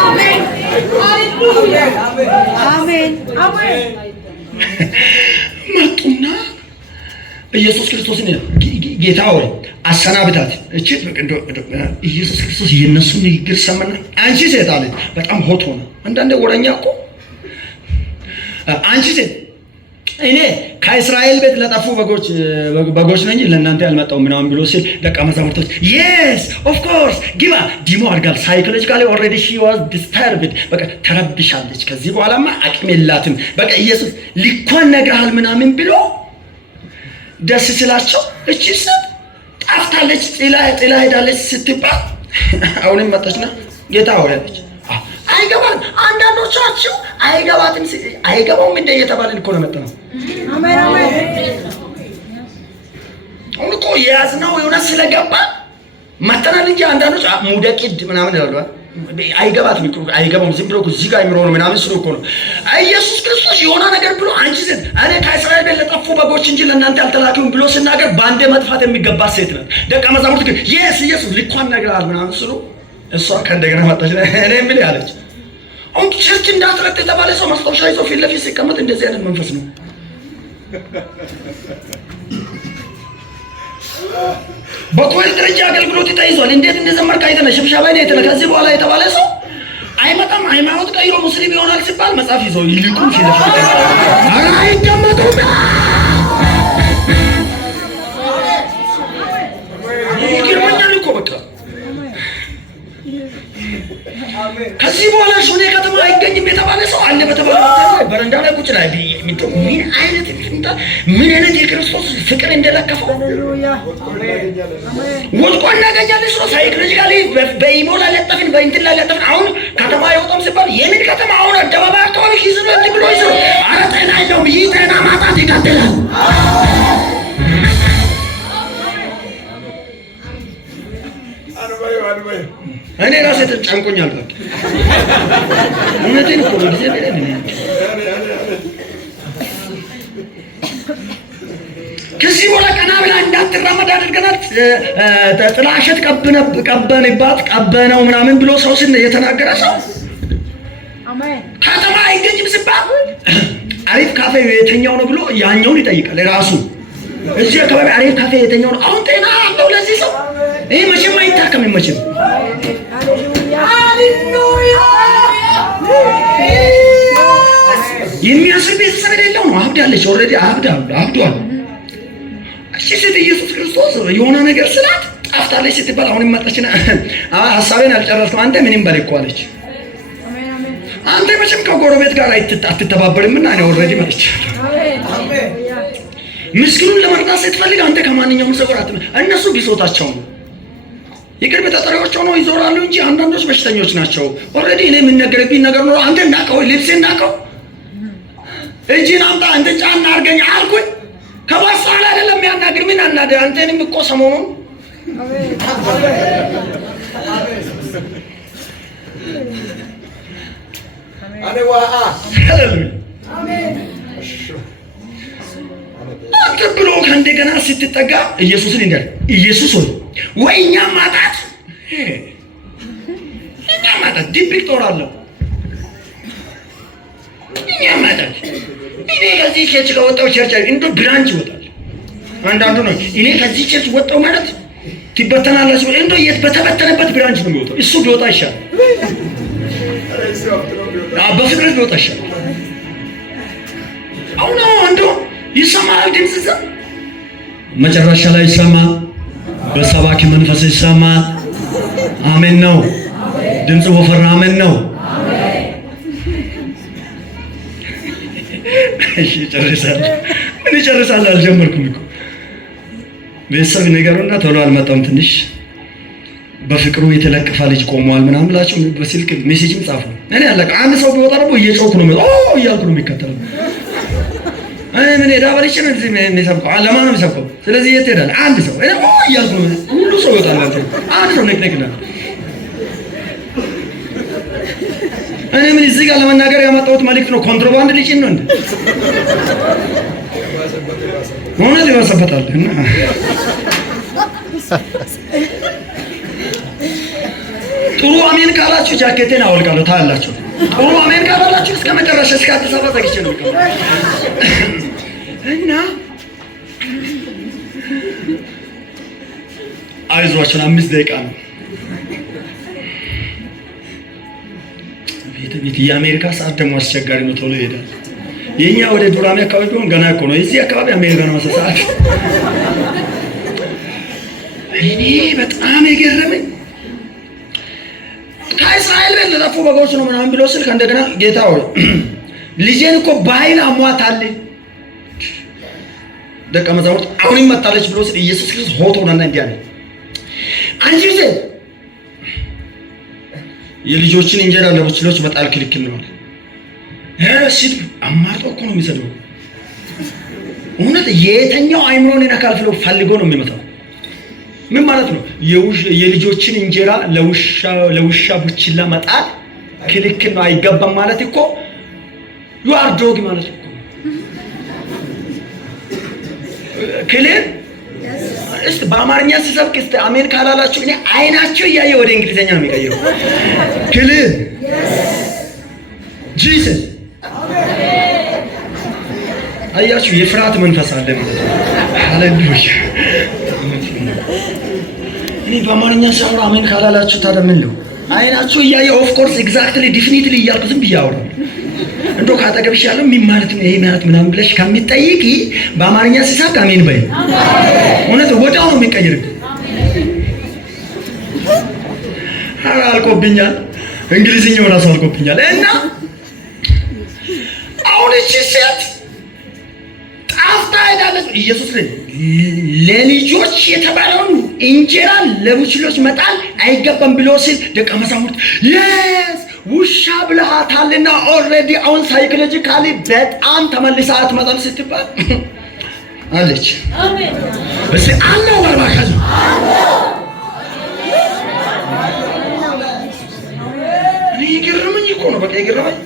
አሜን አሜን አሜን። መጡና ኢየሱስ ክርስቶስን ጌታ ሆይ አሰናብታት። እቺ ኢየሱስ ክርስቶስ የነሱ ንግግር ሰማና አንቺ ሴት አለ። በጣም ሆት ሆነ። አንዳንዴ ወረኛ እኮ አንቺ ሴት እኔ ከእስራኤል ቤት ለጠፉ በጎች ነኝ ለእናንተ ያልመጣው ምናምን ብሎ ሲል ደቀ መዛሙርቶች yes of course ግባ ዲሞ አድርጋል። ሳይኮሎጂካሊ ኦልሬዲ she was disturbed። በቃ ተረብሻለች። ከዚህ በኋላማ አቅም የላትም። በቃ ኢየሱስ ልኳን ነግረሃል ምናምን ብሎ ደስ ስላቸው እቺ ሴት ጠፍታለች፣ ጥላ ሄዳለች ስትባል አሁንም መጣችና ጌታ ወረደች። አይገባም። አንዳንዶቻችሁ አይገባትም አይገባውም እንደ እየተባለን እኮ ነው መጣው። አሜን አሜን። አሁን እኮ የያዝነው የሆነ ስለገባ መተናል እንጂ አንዳንዶች ሙደቂድ ምናምን ይላሉ። አይገባትም እኮ አይገባውም ዝም ብሎ እዚህ ጋር የሚሮጥ ምናምን ስሉ እኮ ነው። ኢየሱስ ክርስቶስ የሆነ ነገር ብሎ አንቺ ሴት እኔ ከእስራኤል ቤት ለጠፉ በጎች እንጂ ለእናንተ አልተላኩም ብሎ ሲናገር ባንዴ መጥፋት የሚገባ ሴት ናት። ደቀ መዛሙርት ግን ኢየሱስ ልኳን ነግረሃል ምናምን ስሉ እሷ ከእንደገና መጣች። እኔ ምን ያለች አሁን ቸርች እንዳትረጥ የተባለ ሰው ማስታወሻ ይዞ ፊት ለፊት ሲቀመጥ እንደዚህ አይነት መንፈስ ነው። በኮል ደረጃ አገልግሎት ተይዟል። እንዴት እንደዘመርክ አይተነ ሽብሻባ ነው የተለ ከዚህ በኋላ የተባለ ሰው አይመጣም። ሃይማኖት ቀይሮ ሙስሊም ይሆናል ሲባል መጽሐፍ ይዞ ይልቁን ፊት ለፊት አይደመጡም። ይገርመኛል እኮ በቃ ከዚህ በኋላ ሾኔ ከተማ አይገኝም የተባለ ሰው አለ በተባለ በረንዳ ላይ ቁጭ ላይ ምን አይነት የክርስቶስ ፍቅር እንደለከፈው ወልቆ እናገኛለን። ሰው ሳይኮሎጂካሊ በኢሞ ላይ ለጠፍን በእንትን ላይ ለጠፍን። አሁን ከተማ አይወጣም ሲባል የምን ከተማ አሁን አደባባይ አካባቢ ይዝሩ ብሎ ይዝሩ። ኧረ ጤና የለውም። ይህ ጤና ማጣት ይቀጥላል። እኔ ራሴ ተጨንቆኛል። በቃ እውነቴን እኮ ነው። ጊዜ በለን ከዚህ በኋላ ቀና ብላ እንዳትራመድ አድርገናል። ጥላሸት ቀበንባት ቀበነው ምናምን ብሎ ሰው የተናገረ ሰው ከተማ አይገኝም ሲባል አሪፍ ካፌ የተኛው ነው ብሎ ያኛውን ይጠይቃል ራሱ። እዚህ አካባቢ አሪፍ ካፌ የተኛው ነው። አሁን ጤና አለው ለዚህ ሰው። ይሄ መቼም አይታከምም መቼም። ሃሌሉያ የሚያስር ቤተሰብ የሌለው ነው። አብዳለች ኦልሬዲ አብዷል። እሺ ሴት ኢየሱስ ክርስቶስ የሆነ ነገር ስላት ጠፍታለች ስትባል አሁን መጣችና ሐሳቤን አልጨረስኩም አንተ ምንም በል እኮ አለች። አንተ መቼም ከጎረቤት ጋር አትተባበርምና እኔ ኦልሬዲ መጥቻለሁ። ምስኪኑን ለመርዳት ስትፈልግ አንተ ከማንኛውም ሰው ጋር እነሱ ቢሶታቸው ነው የቅርብ ተጠሪዎች ሆነው ይዞራሉ እንጂ አንዳንዶች በሽተኞች ናቸው። ኦልሬዲ እኔ የምነገርብኝ ነገር ነው። አንተ እንዳቀው ልብስ እንዳቀው እጅን አምጣ አንተ ጫና አድርገኝ አልኩኝ። ከበሳላ አይደለም ያናግር ምን አናደ አንተንም እኮ ሰሞኑን አንተ ብሎ ከእንደገና ስትጠጋ ኢየሱስን እንዳል ኢየሱስ ሆይ ወይ እኛ ማጣት ድብቅ ጦር አለው። እኛ ማጣት እኔ ከዚህ ቸርች ከወጣሁ ቸርች እንደ ብራንች ይወጣል። አንዳንዱ ነው እኔ ከዚህ ቸርች ወጣሁ ማለት ትበተናላችሁ እንደ የት በተበተነበት ብራንች ነው የሚወጣው። እሱ ቢወጣ ይሻላል። በፍጥነት ቢወጣ ይሻላል። አሁን እንደው ይሰማል ድምፅ እዛ መጨረሻ ላይ ይሰማ፣ በሰባኪ መንፈስ ይሰማ። አሜን ነው። ድምፅ ወፈራ አሜን ነው። እሺ ጨርሳለሁ። ምን ጨርሳለሁ? አልጀመርኩም እኮ ቤተሰብ ነገሩና ቶሎ አልመጣም። ትንሽ በፍቅሩ የተለቀፈ ልጅ ቆሟል ምናምን ብላችሁ በስልክ ሜሴጅም ጻፉ። እኔ አለቃ አንድ ሰው ቢወጣ ደግሞ እየጮኩ ነው እያልኩ ነው የሚከተለው። ምን ዳበልሽ ነው እዚህ የሚሰብከው? ለማን ነው የሚሰብከው? ስለዚህ የት ሄዳል? አንድ ሰው እኔ እያልኩ ነው። ሁሉ ሰው ይወጣል ማለት ነው። አንድ ሰው ነቅነቅና እኔ ምን እዚህ ጋር ለመናገር ያመጣሁት መልእክት ነው። ኮንትሮባንድ ልጭን ነው እንዴ? ሆነ ይወሰበታል እና ጥሩ አሜን ካላችሁ ጃኬቴን አወልቃለሁ ታያላችሁ። ጥሩ አሜን ካላችሁ እስከ መጨረሻ እስከ አዲስ አበባ ዘግቼ ነው እና አይዟችሁ 5 ደቂቃ ነው። ቤት የአሜሪካ ሰዓት ደግሞ አስቸጋሪ ነው። ቶሎ ይሄዳል። የኛ ወደ ዱራሜ አካባቢ ቢሆን ገና እኮ ነው። እዚህ አካባቢ አሜሪካ ነው ሰዓት። እኔ በጣም የገረመኝ ከእስራኤል ቤት ለጠፉ በጎች ነው ምናምን ብሎ ስልክ እንደገና ጌታ ሆይ ልጄን እኮ በኃይል አሟታል ደቀ መዛሙርት አሁንም መጣለች ብሎ ስል ኢየሱስ ክርስቶስ ሆቶና እንዲያ ነው አንቺ ሴት የልጆችን እንጀራ ለቡችሎች መጣል ክልክል ነው አለ። ሲድ አማርጦ እኮ ነው የሚሰደው። እውነት የተኛው አይምሮን ይነካል ብሎ ፈልጎ ነው የሚመጣው። ምን ማለት ነው? የልጆችን እንጀራ ለውሻ ቡችላ መጣል ክልክል ነው አይገባም ማለት እኮ ዩ አር ዶግ ማለት እኮ ክልል እስቲ በአማርኛ ሲሰብክ እስቲ አሜን ካላላችሁ እኔ አይናችሁ እያየ ወደ እንግሊዘኛ ነው የሚቀይረው። ክልል ጂሰስ አያችሁ የፍርሃት መንፈስ አለ ማለት ነው። ሃሌሉያ። እኔ በአማርኛ ሲያወራ አሜን ካላላችሁ ታዲያ ምን ነው? አይናችሁ እያየ ኦፍ ኮርስ ኤግዛክትሊ ዲፊኒትሊ እያልኩ ዝም ብዬ አወራለሁ። እንደው ካጠገብሽ ያለው ምን ማለት ነው ይሄ ማለት ምናምን ብለሽ ከሚጠይቂ በአማርኛ ሲሳቅ አሜን በይ። እውነት ወዲያው ነው የሚቀይር። አልቆብኛል፣ እንግሊዝኛው ራሱ አልቆብኛል። እና አሁን እቺ ሴት ጣፍታ ሄዳለች። ኢየሱስ ለልጆች የተባለውን እንጀራ ለቡችሎች መጣል አይገባም ብሎ ሲል ደቀ መዛሙርት የስ ውሻ ብለሃታልና ኦልሬዲ አሁን ሳይኮሎጂካሊ በጣም ተመልሳ አትመጣም ስትባል አለች። አሜን እሺ አለው ወርባካዝ ይገርመኝ እኮ ነው። በቃ ይገርመኝ።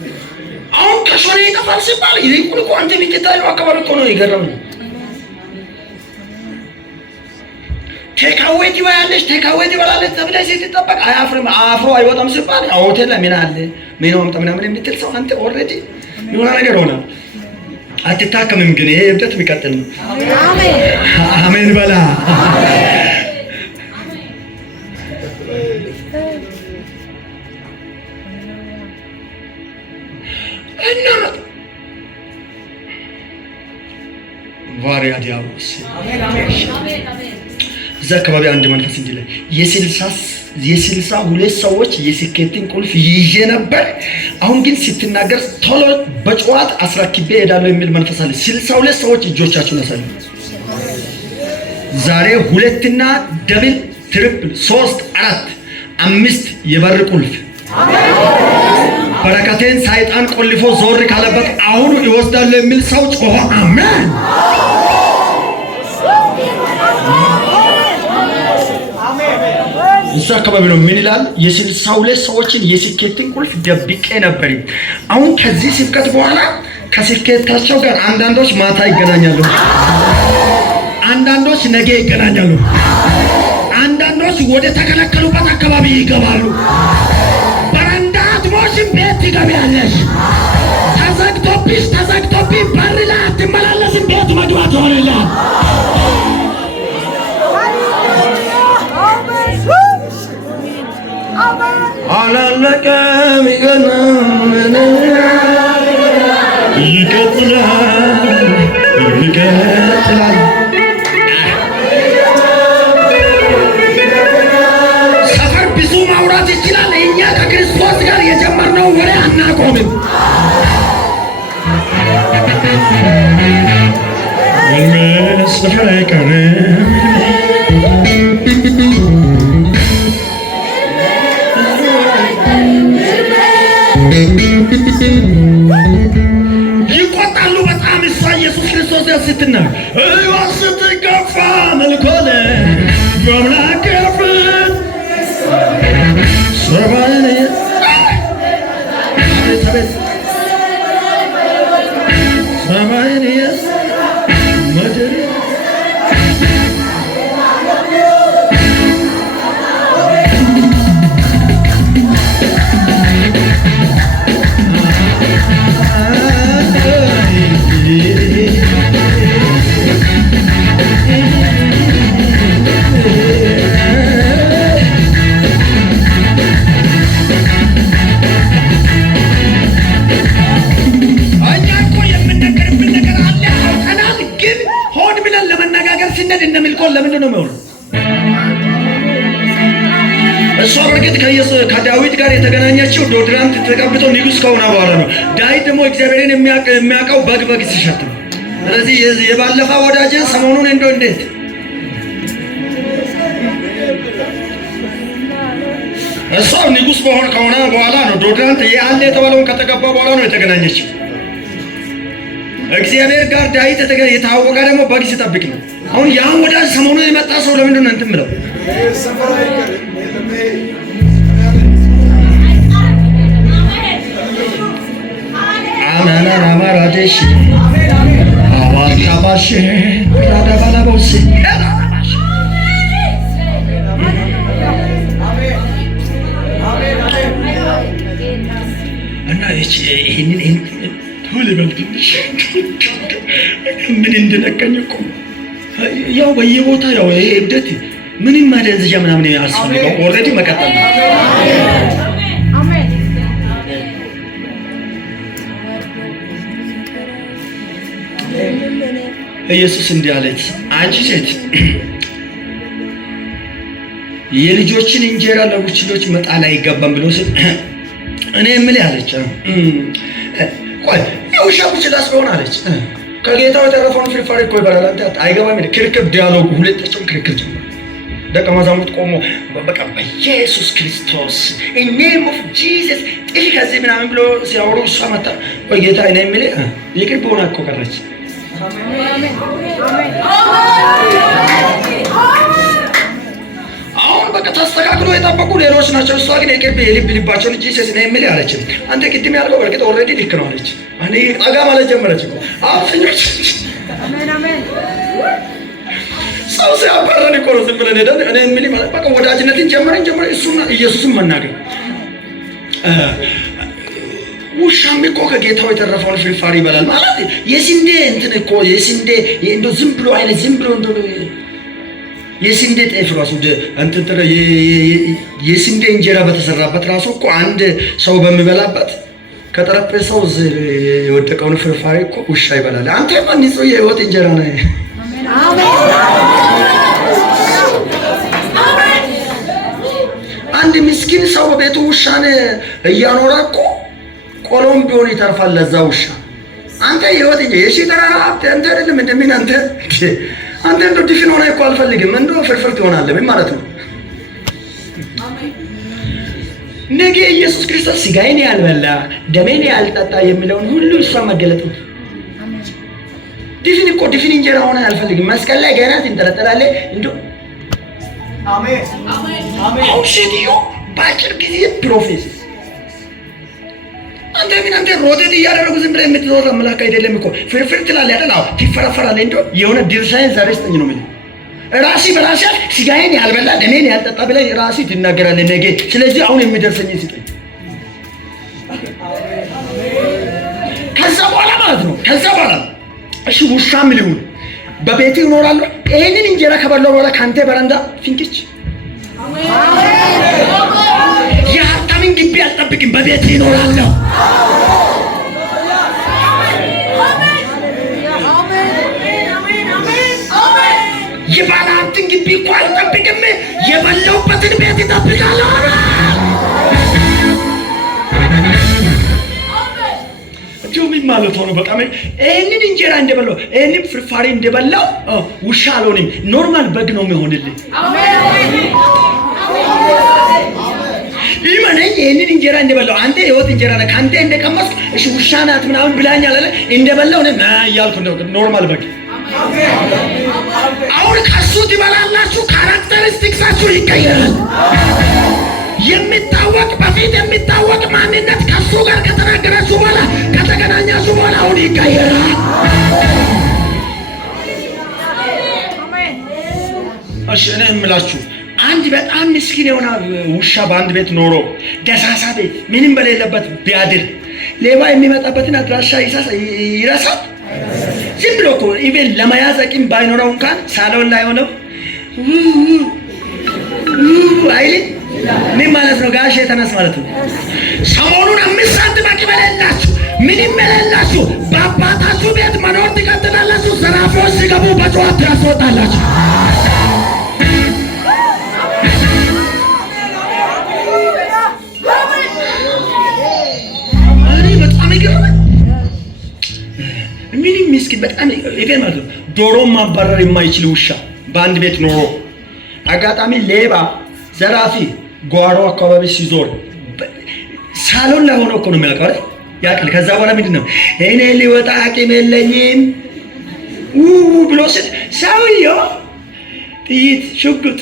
አሁን ከሾኔ ይጠፋል ሲባል ይልቁን እኮ አንተ ልትታዩ አካባቢ እኮ ነው ይገርመኝ። ቴካዌት ይባላለች ቴካዌት ይባላለች ተብለሽ ስትጠበቅ አያፍርም አፍሮ አይወጣም ሲባል ሆቴል ላይ ምን አለ ምን ነው ምናምን የምትል ሰው አንተ ኦልሬዲ የሆነ ነገር ሆነ አትታከምም። ግን ይሄ እብደት የሚቀጥል ነው። አሜን አሜን በላ እና ቫሪያ ዲያሮስ እዛ አካባቢ አንድ መንፈስ እንዲህ ላይ የ62 ሰዎች የስኬትን ቁልፍ ይዤ ነበር። አሁን ግን ስትናገር ቶሎ በጨዋት አስራክቤ እሄዳለሁ የሚል መንፈስ አለ። 62 ሰዎች እጆቻችሁን አሳዩ። ዛሬ 2 እና ደብል ትሪፕል 3 4 5 የበር ቁልፍ በረከቴን ሰይጣን ቆልፎ ዞር ካለበት አሁን ይወስዳል የሚል ሰው ጮኸ አሜን። እሱ አካባቢ ነው ምን ይላል? የ62 ሰዎችን የስኬትን ቁልፍ ደብቄ ነበር። አሁን ከዚህ ስብከት በኋላ ከስኬታቸው ጋር አንዳንዶች ማታ ይገናኛሉ፣ አንዳንዶች ነገ ይገናኛሉ፣ አንዳንዶች ወደ ተከለከሉበት አካባቢ ይገባሉ። በረንዳ አትሞሽም፣ ቤት ትገቢያለሽ። ተዘግቶ ተዘግቶብሽ በር ላይ አትመላለስም፣ ቤት መግባት ሆነልህ። አላለቀም ገና ይቀጥላል። ሰፈር ብዙ ማውራት ይችላል። እኛ ከክርስቶስ ጋር የጀመርነው ወሬ አናቆምም። ሰፈር አይቀርም ይቆጣሉ በጣም እሷ ኢየሱስ ክርስቶስ ስትናገር ሕይወት ስትገፋ መልኮለ በአምላክ ፊት ሰማይን ምድር እንደሚልቆን ለምንድን ነው የሚሆነው? እሷ በርግጥ ከዳዊት ጋር የተገናኘችው ዶድራንት ተቀብቶ ንጉሥ ከሆነ በኋላ ነው። ዳዊት ደግሞ እግዚአብሔርን የሚያውቀው በግ ሲሸት ነው። ስለዚህ የባለፈ ወዳጅ ሰሞኑን እንዴት እሷ ንጉሥ ከሆነ በኋላ ነው። ዶድራንት ያለ የተባለውን ከተቀባ በኋላ ነው የተገናኘችው። እግዚአብሔር ጋር ዳዊት የታወቀ ደግሞ በግ ሲጠብቅ ነው። አሁን ያን ወዳጅ ሰሞኑን የመጣ ሰው ለምንድን ነው እንትን ብለው አማና አማራዴሽ አባካባሽ ራዳባላቦስ እና ይሄንን ቶሎ በልትሽ ምን እንደነቀኝ እኮ ያው በየቦታ ያው ይሄ እብደት ምንም ማደንዘዣ ምናምን ያስፈልገው ኦልሬዲ መቀጠል ነው። አሜን። ኢየሱስ እንዲህ አለች፣ አንቺ ሴት የልጆችን እንጀራ ለቡችሎች መጣል አይገባም ብሎ ሲል እኔ የምልህ አለች፣ ቆይ የውሻ ቡችላ ስለሆነ አለች ከጌታው የተረፈውን ፍርፋሪ እኮ ይበላል። አንተ አይገባም። ክርክር ዲያሎጉ ሁለታቸውም ክርክር ጀመሩ። ደቀ መዛሙርት ቆሞ በቃ በኢየሱስ ክርስቶስ in name of Jesus ጥሪ ከዚህ ምናምን ብሎ ሲያወሩ እሷ መጣ ወይ ጌታ እኔ የምልህ ይቅር በሆነ እኮ ቀረች። አሁን በቃ ተስተካክሎ የጠበቁ ሌሎች ናቸው። እሷ ግን የቅርብ ልባቸውን ጂሰስ ነው የምልህ አለች። አንተ ቅድም ያልከው በርግጥ ኦልሬዲ ልክ ነው አለች። እኔ ጠጋ ማለት ጀመረች እኮ አፍኞች ሰው ሲያባረን እኮ ነው ዝም ብለን ሄደን እኔ የምልህ ማለት በቃ ወዳጅነትን ጀመረን እሱና ኢየሱስን መናገር። ውሻም እኮ ከጌታው የተረፈውን ፍርፋሪ ይበላል ማለት የስንዴ እንትን እኮ የስንዴ እንደው ዝም ብሎ አይነት ዝም ብሎ እንደው የስንዴ ጤፍ ራሱ እንትን የስንዴ እንጀራ በተሰራበት ራሱ እኮ አንድ ሰው በሚበላበት ከጠረጴዛው የወደቀውን ፍርፋሪ እኮ ውሻ ይበላል። አንተ ማን ንጹህ የህይወት እንጀራ ነህ። አሜን። አንድ ምስኪን ሰው በቤቱ ውሻን እያኖረ እኮ ቆሎም ቢሆን ይተርፋል ለዛ ውሻ። አንተ የህይወት እንጀራ የሺ ተራራ ሀብት አንተ አይደለም እንደምን አንተ እንደው ዲሽን ሆነ እኮ አልፈልግም እንደው ፍርፍር ትሆናለህ ምን ማለት ነው? ነገ ኢየሱስ ክርስቶስ ስጋዬን ያልበላ ደሜን ያልጠጣ የሚለውን ሁሉ እሷ መገለጥ ነው። ዲሽን እኮ ዲሽን እንጀራ ሆነ አልፈልግም መስቀል ላይ ገና ትንጠለጠላለህ እንደው አሜን አሜን። ኦክሲዲዮ ባጭር ጊዜ ፕሮፌሲ አንተ ሮቴት እያደረጉ ዝም ብለህ የምትዞር አምላክ አይደለም እኮ ፍርፍር ትላለህ አይደል? አዎ ትፈረፈራለህ። እንደው የሆነ ድርሻዬን ዛሬ ስጠኝ ነው የምልህ። ራሴ በራሴ ስጋዬን ያልበላ ደሜን ያልጠጣ ብለህ ራሴ ትናገራለህ ነገ። ስለዚህ አሁን የሚደርሰኝ ስጠኝ። ከዛ በኋላ ማለት ነው ከዛ በኋላ እሺ ውሻም ሊሆን በቤቴ ይኖራሉ። ይሄንን እንጀራ ከበላው በኋላ ካንተ በረንዳ ፍንክች የሀብታምን ግቢ አልጠብቅም፣ በቤቴ ይኖራሉ። የባለሀብትን ግቢ እኮ አልጠብቅም፣ የበላሁበትን ቤት ይጠብቃለሁ። ምን ማለት ሆኖ በጣም ይሄንን እንጀራ እንደበላው ይሄንን ፍርፋሪ እንደበላው ውሻ አልሆንም፣ ኖርማል በግ ነው የሚሆንልኝ። ይመነኝ ይሄንን እንጀራ እንደበላው አንተ ህይወት እንጀራ ነህ ካንተ እንደቀመስኩ እሺ ውሻ ናት ምናምን ብላኛል አለ እንደበላው ነው ያልኩ ነው ኖርማል በግ። አሁን ከሱ ትበላላችሁ፣ ካራክተሪስቲክሳችሁ ይቀየራል። የሚታወቅ በፊት የሚታወቅ ማንነት ከሱ ጋር ከተናገራችሁ በኋላ ከተገናኛችሁ በኋላ አሁን ይቀየራል። እሺ እኔ የምላችሁ አንድ በጣም ምስኪን የሆነ ውሻ በአንድ ቤት ኖሮ ደሳሳ ቤት ምንም በሌለበት ቢያድር ሌባ የሚመጣበትን አድራሻ ይረሳል? ዝም ብሎ እኮ ኢቨን ለመያዝ አቅም ባይኖረው እንኳን ሳሎን ላይ ሆነው አይልም። ምን ማለት ነው ጋሼ? ተነስ ማለት ነው። ሰሞኑን 5 ሳንቲም አቅም የሌላችሁ ምንም የሌላችሁ በአባታችሁ ቤት መኖር ትቀጥላላችሁ። ዘራፊዎች ሲገቡ በጨዋታ ያስወጣላችሁ። በጣም ይገርማል። ምንም ምስኪን በጣም ኢቨን ማለት ነው ዶሮም ማባረር የማይችል ውሻ በአንድ ቤት ኖሮ አጋጣሚ ሌባ ዘራፊ ጓሮ አካባቢ ሲዞር ሳሎን ላይ ሆኖ እኮ ነው የሚያውቀው ያውቃል። ከዛ በኋላ ምንድን ነው እኔ ሊወጣ አቅም የለኝም ብሎ ሲል ሰውየው ጥይት ሽጉጥ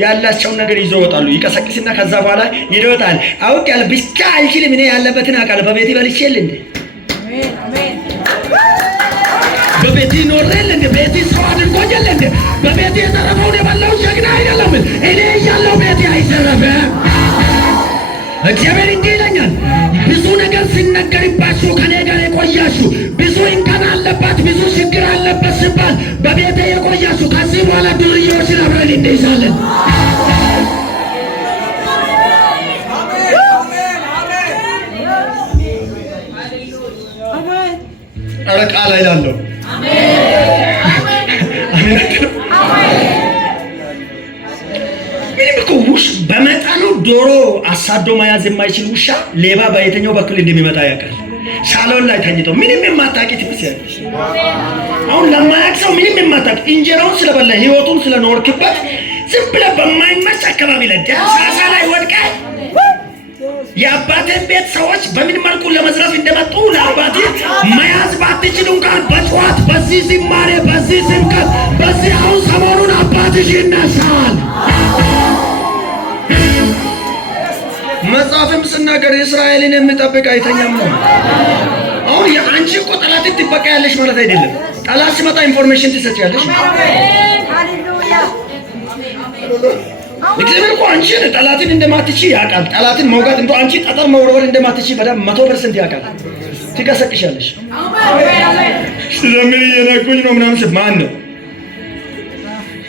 ያላቸውን ነገር ይዞ ይወጣሉ። ይቀሰቅስና ከዛ በኋላ ይሮጣል። አውቃለሁ ብቻ አልችልም እኔ ያለበትን አውቃለሁ። በቤቴ በልቼ የለ እንደ በቤቴ ኖሬል እንደ ቤቴ ሰው አድርጎኝ የለ እንደ በቤቴ የተረፈውን የበላው ጀግና አይደለም። እኔ እያለሁ ቤቴ አይዘረፍም። እግዚአብሔር እንዲህ ይለኛል፣ ብዙ ነገር ሲነገርባችሁ ከኔ ጋር የቆያችሁ ብዙ እንከን አለባት ብዙ ችግር አለበት ሲባል በቤቴ የቆያችሁ ከዚህ በኋላ ዱርዬዎችን አብረን እንይዛለን። ኧረ ቃል አይላለሁ። ምንም እኮ በመጠኑ ዶሮ አሳዶ መያዝ የማይችል ውሻ ሌባ በየትኛው በኩል እንደሚመጣ ያውቃል። ሳሎን ላይ ተኝቶ ምንም የማታውቂ ትመስያለሽ። አሁን ለማያውቅ ሰው ምንም የማታውቂ እንጀራውን ስለበላ ህይወቱን ስለኖርክበት ዝም ብለህ በማይመች አካባቢ ላይ ደሳሳ ላይ ወድቀህ የአባቴን ቤት ሰዎች በምን መልኩ ለመዝረፍ እንደመጡ ለአባቴ መያዝ ባትችሉ እንኳን በጨዋት በዚህ ዝማሬ በዚህ ስብከት በዚህ አሁን ሰሞኑን አባትሽ ይነሳል። መጽሐፍም ስናገር እስራኤልን የሚጠብቅ አይተኛም ነው። አሁን የአንቺ እኮ ጠላትን ትበቃያለሽ ማለት አይደለም። ጠላት ሲመጣ ኢንፎርሜሽን ትሰጪያለሽ። እግዚአብሔር እኮ አንቺን ጠላትን እንደማትቺ ያውቃል። ጠላትን መውጋት እንደ አንቺ ጠጠር መወርወር እንደማትቺ በደንብ 100% ያውቃል። ትቀሰቅሻለሽ። ስለምን እየነኩኝ ነው ምናምን ስል ማን ነው?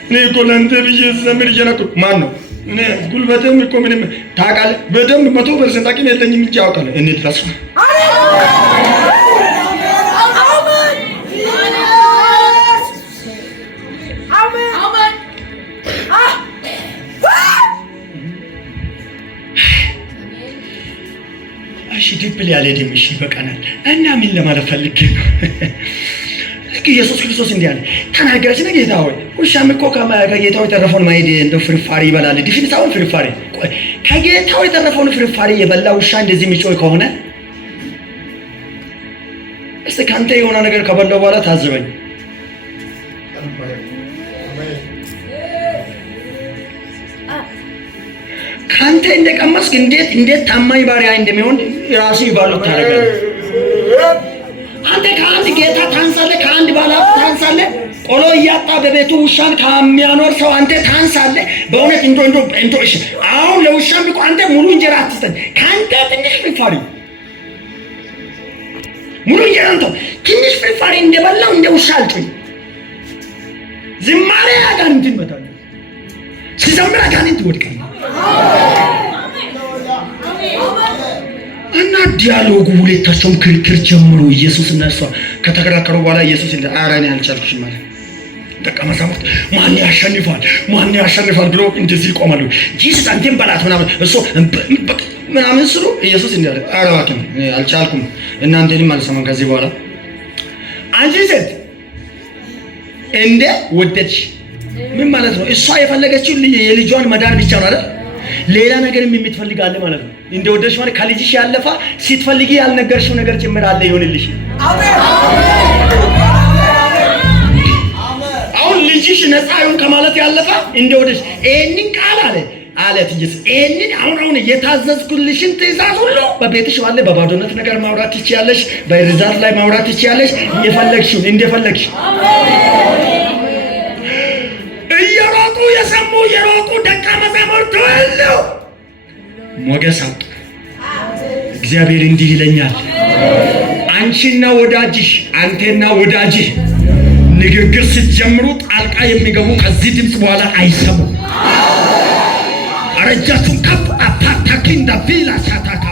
እኔ እኮ ለአንተ ብዬ ስለምን እየነኩኝ ማን ነው? እኔ ጉልበትም እኮ ምንም ታውቃለህ። በደንብ 100% አቅም የለኝም እንጂ አውቃለሁ። እኔ ተስፋ ድብል ያልሄድም። እሺ በቀናል እና ምን ለማለት ፈልጌ ነው? ልክ ኢየሱስ ክርስቶስ እንዲህ አለ ተናገረች ነው ጌታ ሆይ ውሻም እኮ ከጌታው የተረፈውን ማይድ እንደው ፍርፋሪ ይበላል። ዲፊን ሳይሆን ፍርፋሪ ከጌታው የተረፈውን ፍርፋሪ የበላ ውሻ እንደዚህ የሚጮህ ከሆነ እስቲ ካንተ የሆነ ነገር ከበላው በኋላ ታዝበኝ። ካንተ እንደቀመስክ እንዴት ታማኝ ባሪያ እንደሚሆን ራሱ ይባሉት ታደርጋለህ። አንተ ከአንድ ጌታ ታንሳለህ፣ ከአንድ ባለሀብት ታንሳለህ። ቆሎ እያጣ በቤቱ ውሻን ከሚያኖር ሰው አንተ ታንሳለህ። በእውነት እንዶ እሺ፣ አሁን ለውሻም እኮ አንተ ሙሉ እንጀራ አትስጠን፣ ካንተ ትንሽ ፍርፋሪ ሙሉ እንጀራን ተው። ትንሽ ፍርፋሪ እንደበላው እንደ ውሻ አልጮኝ። ዝማሬ አጋንንትን ይመታል። ሲዘምር አጋንንት ይወድቃል። እና ዲያሎጉ ሁለታቸውም ክርክር ጀምሮ ኢየሱስና እሷ ከተከራከሩ በኋላ ኢየሱስ እንደ አራኔ አልቻልኩሽም ማለት ደቀ መዛሙርት ማን ያሸንፋል ብሎ እንደዚህ ይቆማሉ። ጂሰስ አንተም በላት ምናምን እሱ ምናምን ስሉ ኢየሱስ እንደ ኧረ እባክህ አልቻልኩም እናንተንም አልሰማም ከዚህ በኋላ አንቺ ሴት እንደ ወደድሽ ምን ማለት ነው? እሷ የፈለገችው የልጇን መዳን ብቻ ነው አይደል? ሌላ ነገርም የምትፈልጋለ ማለት ነው። እንደወደድሽ ማለት ከልጅሽ ያለፋ ስትፈልጊ ያልነገርሽው ነገር ጭምር አለ ይሆንልሽ። አሜን። አሁን ልጅሽ ነፃ ይሁን ከማለት ያለፋ እንደወደድሽ ይሄንን ቃል አለት ኢየሱስ ይሄንን አሁን የታዘዝኩልሽን ትእዛዝ ሁሉ በቤትሽ ባለ በባዶነት ነገር ማውራት ትችያለሽ፣ በርዛት ላይ ማውራት ትችያለሽ፣ እንደፈለግሽው እንደፈለግሽ። እየሮጡ የሰሙ የሮጡ ደቀ መዛሙርት ሁሉ ሞገስ አጡ። እግዚአብሔር እንዲህ ይለኛል፣ አንቺና ወዳጅሽ አንተና ወዳጅህ ንግግር ስትጀምሩ ጣልቃ የሚገቡ ከዚህ ድምፅ በኋላ አይሰሙ። አረጃቱን ከፍ አታታኪ እንዳቪላ ሳታካ